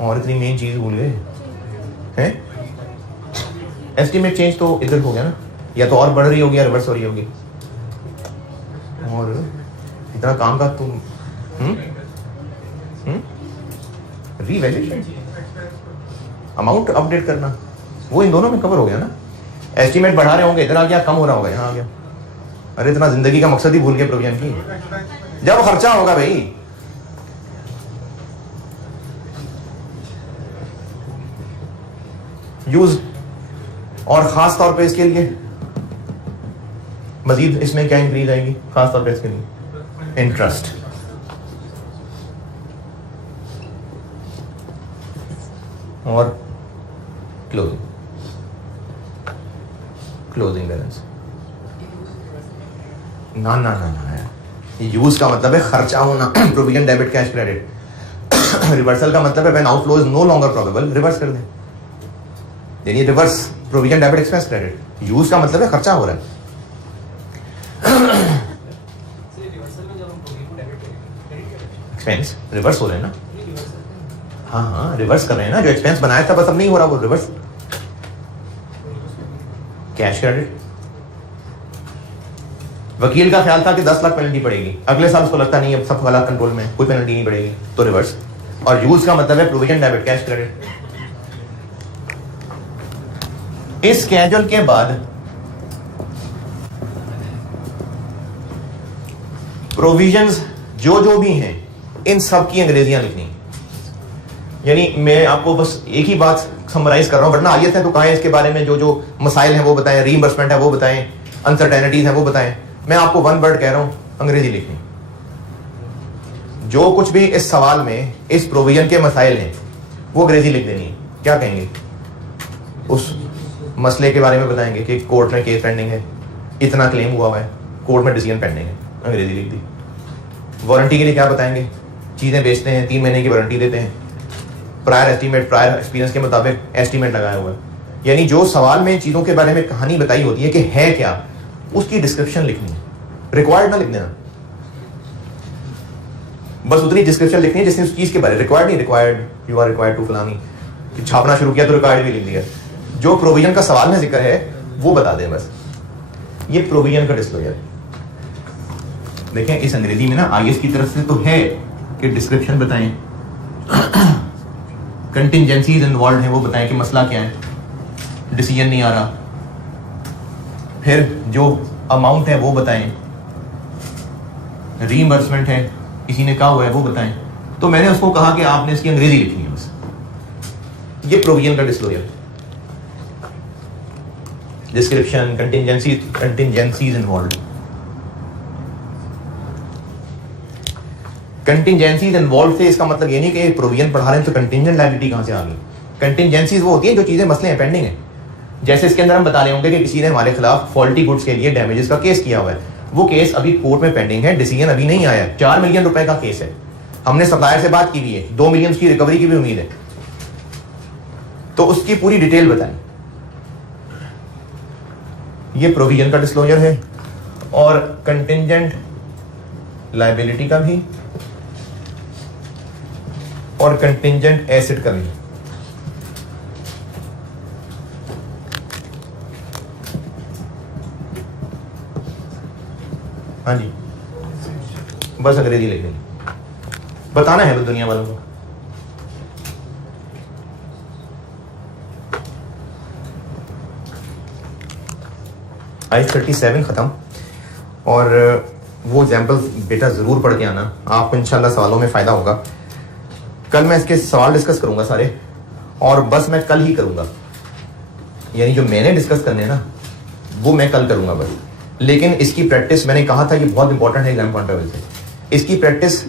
और इतनी मेन चीज भूल गए हैं, एस्टीमेट चेंज तो इधर हो गया ना, या तो और बढ़ रही होगी या रिवर्स हो रही होगी। और इतना काम का तुम रीवैल्यूएशन, अमाउंट अपडेट करना, वो इन दोनों में कवर हो गया ना। एस्टीमेट बढ़ा रहे होंगे, इधर आ गया, कम हो रहा होगा, यहाँ आ गया। अरे इतना जिंदगी का मकसद ही भूल गए प्रोविजन की। जब खर्चा होगा भाई, यूज, और खास तौर पे इसके लिए मजीद इसमें क्या इंक्रीज आएगी, खास तौर पे इसके लिए इंटरेस्ट। और क्लोजिंग, क्लोजिंग बैलेंस। ना ना ना ना, यूज का मतलब है खर्चा होना, provision, debit, cash, credit. Reversal का मतलब है when outflow is no longer probable, reverse कर दें। यानी reverse, provision, debit, expense, credit. Use का मतलब है खर्चा हो रहा है। एक्सपेंस रिवर्स हो रहे हैं ना, हाँ हाँ रिवर्स कर रहे हैं ना, जो एक्सपेंस बनाया था बस अब नहीं हो रहा, वो रिवर्स। Cash, credit. वकील का ख्याल था कि 10 लाख पेनल्टी पड़ेगी, अगले साल उसको लगता नहीं है सब हालात कंट्रोल में, कोई पेनल्टी नहीं पड़ेगी, तो रिवर्स। और यूज का मतलब है प्रोविजन, डेबिट, कैश, क्रेडिट। इस स्केड्यूल के बाद प्रोविजंस जो जो भी हैं इन सब की अंग्रेजियां लिखनी। यानी मैं आपको बस एक ही बात समराइज कर रहा हूं, वरना आयत है तो कहां है इसके बारे में, जो जो मसाइल हैं वो बताएं, रीइंबर्समेंट है वो बताएं, अनसर्टेनिटीज हैं वो बताएं। मैं आपको वन वर्ड कह रहा हूं, अंग्रेजी लिखनी। जो कुछ भी इस सवाल में इस प्रोविजन के मसाइल हैं वो अंग्रेजी लिख देनी है। क्या कहेंगे, उस मसले के बारे में बताएंगे कि कोर्ट में केस पेंडिंग है, इतना क्लेम हुआ है, कोर्ट में डिसीजन पेंडिंग है, अंग्रेजी लिख दी। वारंटी के लिए क्या बताएंगे, चीज़ें बेचते हैं, 3 महीने की वारंटी देते हैं, प्रायर एस्टीमेट, प्रायर एक्सपीरियंस के मुताबिक एस्टीमेट लगाया हुआ है। यानी जो सवाल में चीज़ों के बारे में कहानी बताई होती है कि है क्या, उसकी डिस्क्रिप्शन लिखनी है। रिक्वायर्ड ना लिख देना, बस उतनी डिस्क्रिप्शन लिखनी है जिसने उस चीज़ के बारे में, रिक्वायर्ड नहीं, required you are required to फलानी, छापना शुरू किया तो रिक्वायर्ड भी लिख दिया। जो प्रोविजन का सवाल में जिक्र है वो बता दें बस। ये प्रोविजन का डिस्क्लोजर। देखें इस अंग्रेजी में ना आईएएस की तरफ से तो है कि डिस्क्रिप्शन बताएं, कंटिंजेंसीज इन्वॉल्व है वो बताएं कि मसला क्या है, डिसीजन नहीं आ रहा, फिर जो अमाउंट है वो बताएं, रीइंबर्समेंट है किसी ने कहा हुआ है वो बताएं। तो मैंने उसको कहा कि आपने इसकी अंग्रेजी लिखनी है बस। ये प्रोविजन का डिस्क्लोजर, डिस्क्रिप्शन, कंटिंजेंसीज इन्वॉल्व। कंटिंजेंसीज इन्वॉल्व थे, इसका मतलब ये नहीं कि प्रोविजन पढ़ा रहे हैं तो कंटिंजेंट लायबिलिटी कहां से आ गई। कंटिंजेंसीज वो होती हैं जो चीजें मसले हैं, पेंडिंग है, जैसे इसके अंदर हम बता रहे होंगे कि किसी ने हमारे खिलाफ फॉल्टी गुड्स के लिए डैमेजेस का केस किया हुआ है, वो केस अभी कोर्ट में पेंडिंग है, डिसीजन अभी नहीं आया है, 4 मिलियन रुपए का केस है, हमने सप्लायर से बात की हुई है, 2 मिलियन की रिकवरी की भी उम्मीद है, तो उसकी पूरी डिटेल बताएं। ये प्रोविजन का डिस्क्लोजर है और कंटिंजेंट लायबिलिटी का भी और कंटिंजेंट एसेट का भी। हाँ जी, बस अंग्रेजी लिख देंगे, बताना है बस दुनिया वालों को। आइस 37 खत्म, और वो एग्जाम्पल बेटा जरूर पढ़ के आना, आपको इंशाल्लाह सवालों में फायदा होगा। कल मैं इसके सवाल डिस्कस करूंगा सारे, और बस मैं कल ही करूंगा, यानी जो मैंने डिस्कस करने हैं ना वो मैं कल करूंगा बस। लेकिन इसकी प्रैक्टिस, मैंने कहा था ये बहुत इंपॉर्टेंट है एग्जाम पॉइंट ऑफ व्यू से, इसकी प्रैक्टिस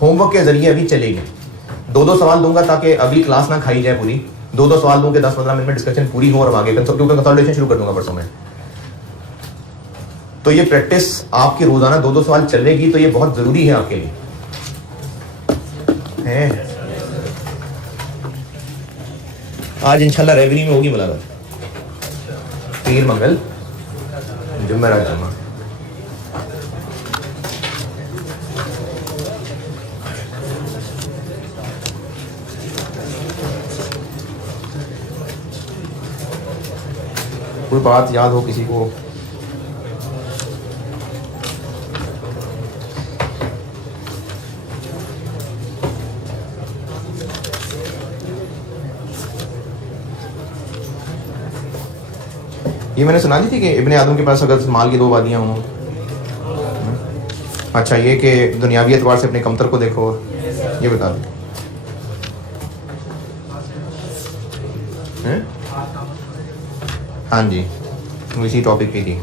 होमवर्क के जरिए अभी चलेगी। 2-2 सवाल दूंगा ताकि अभी क्लास ना खाई जाए पूरी, 2-2 सवाल दूंगे, 10-15 मिनट में डिस्कशन पूरी हो और आगे क्योंकि कंसल्टेशन शुरू कर दूंगा परसों में। तो ये प्रैक्टिस आपकी रोजाना 2-2 सवाल चलेगी, तो ये बहुत जरूरी है आपके लिए है। आज इंशाल्लाह रेवन्यू में होगी मुलाकात, पीर मंगल जुमेरात जुमा। कोई बात याद हो किसी को? ये मैंने सुना दी थी कि इब्ने आदम के पास अगर माल की 2 वादियां हों। अच्छा, ये कि दुनियावी एतबार से अपने कमतर को देखो, ये बता दो। हाँ जी, इसी टॉपिक पे थी।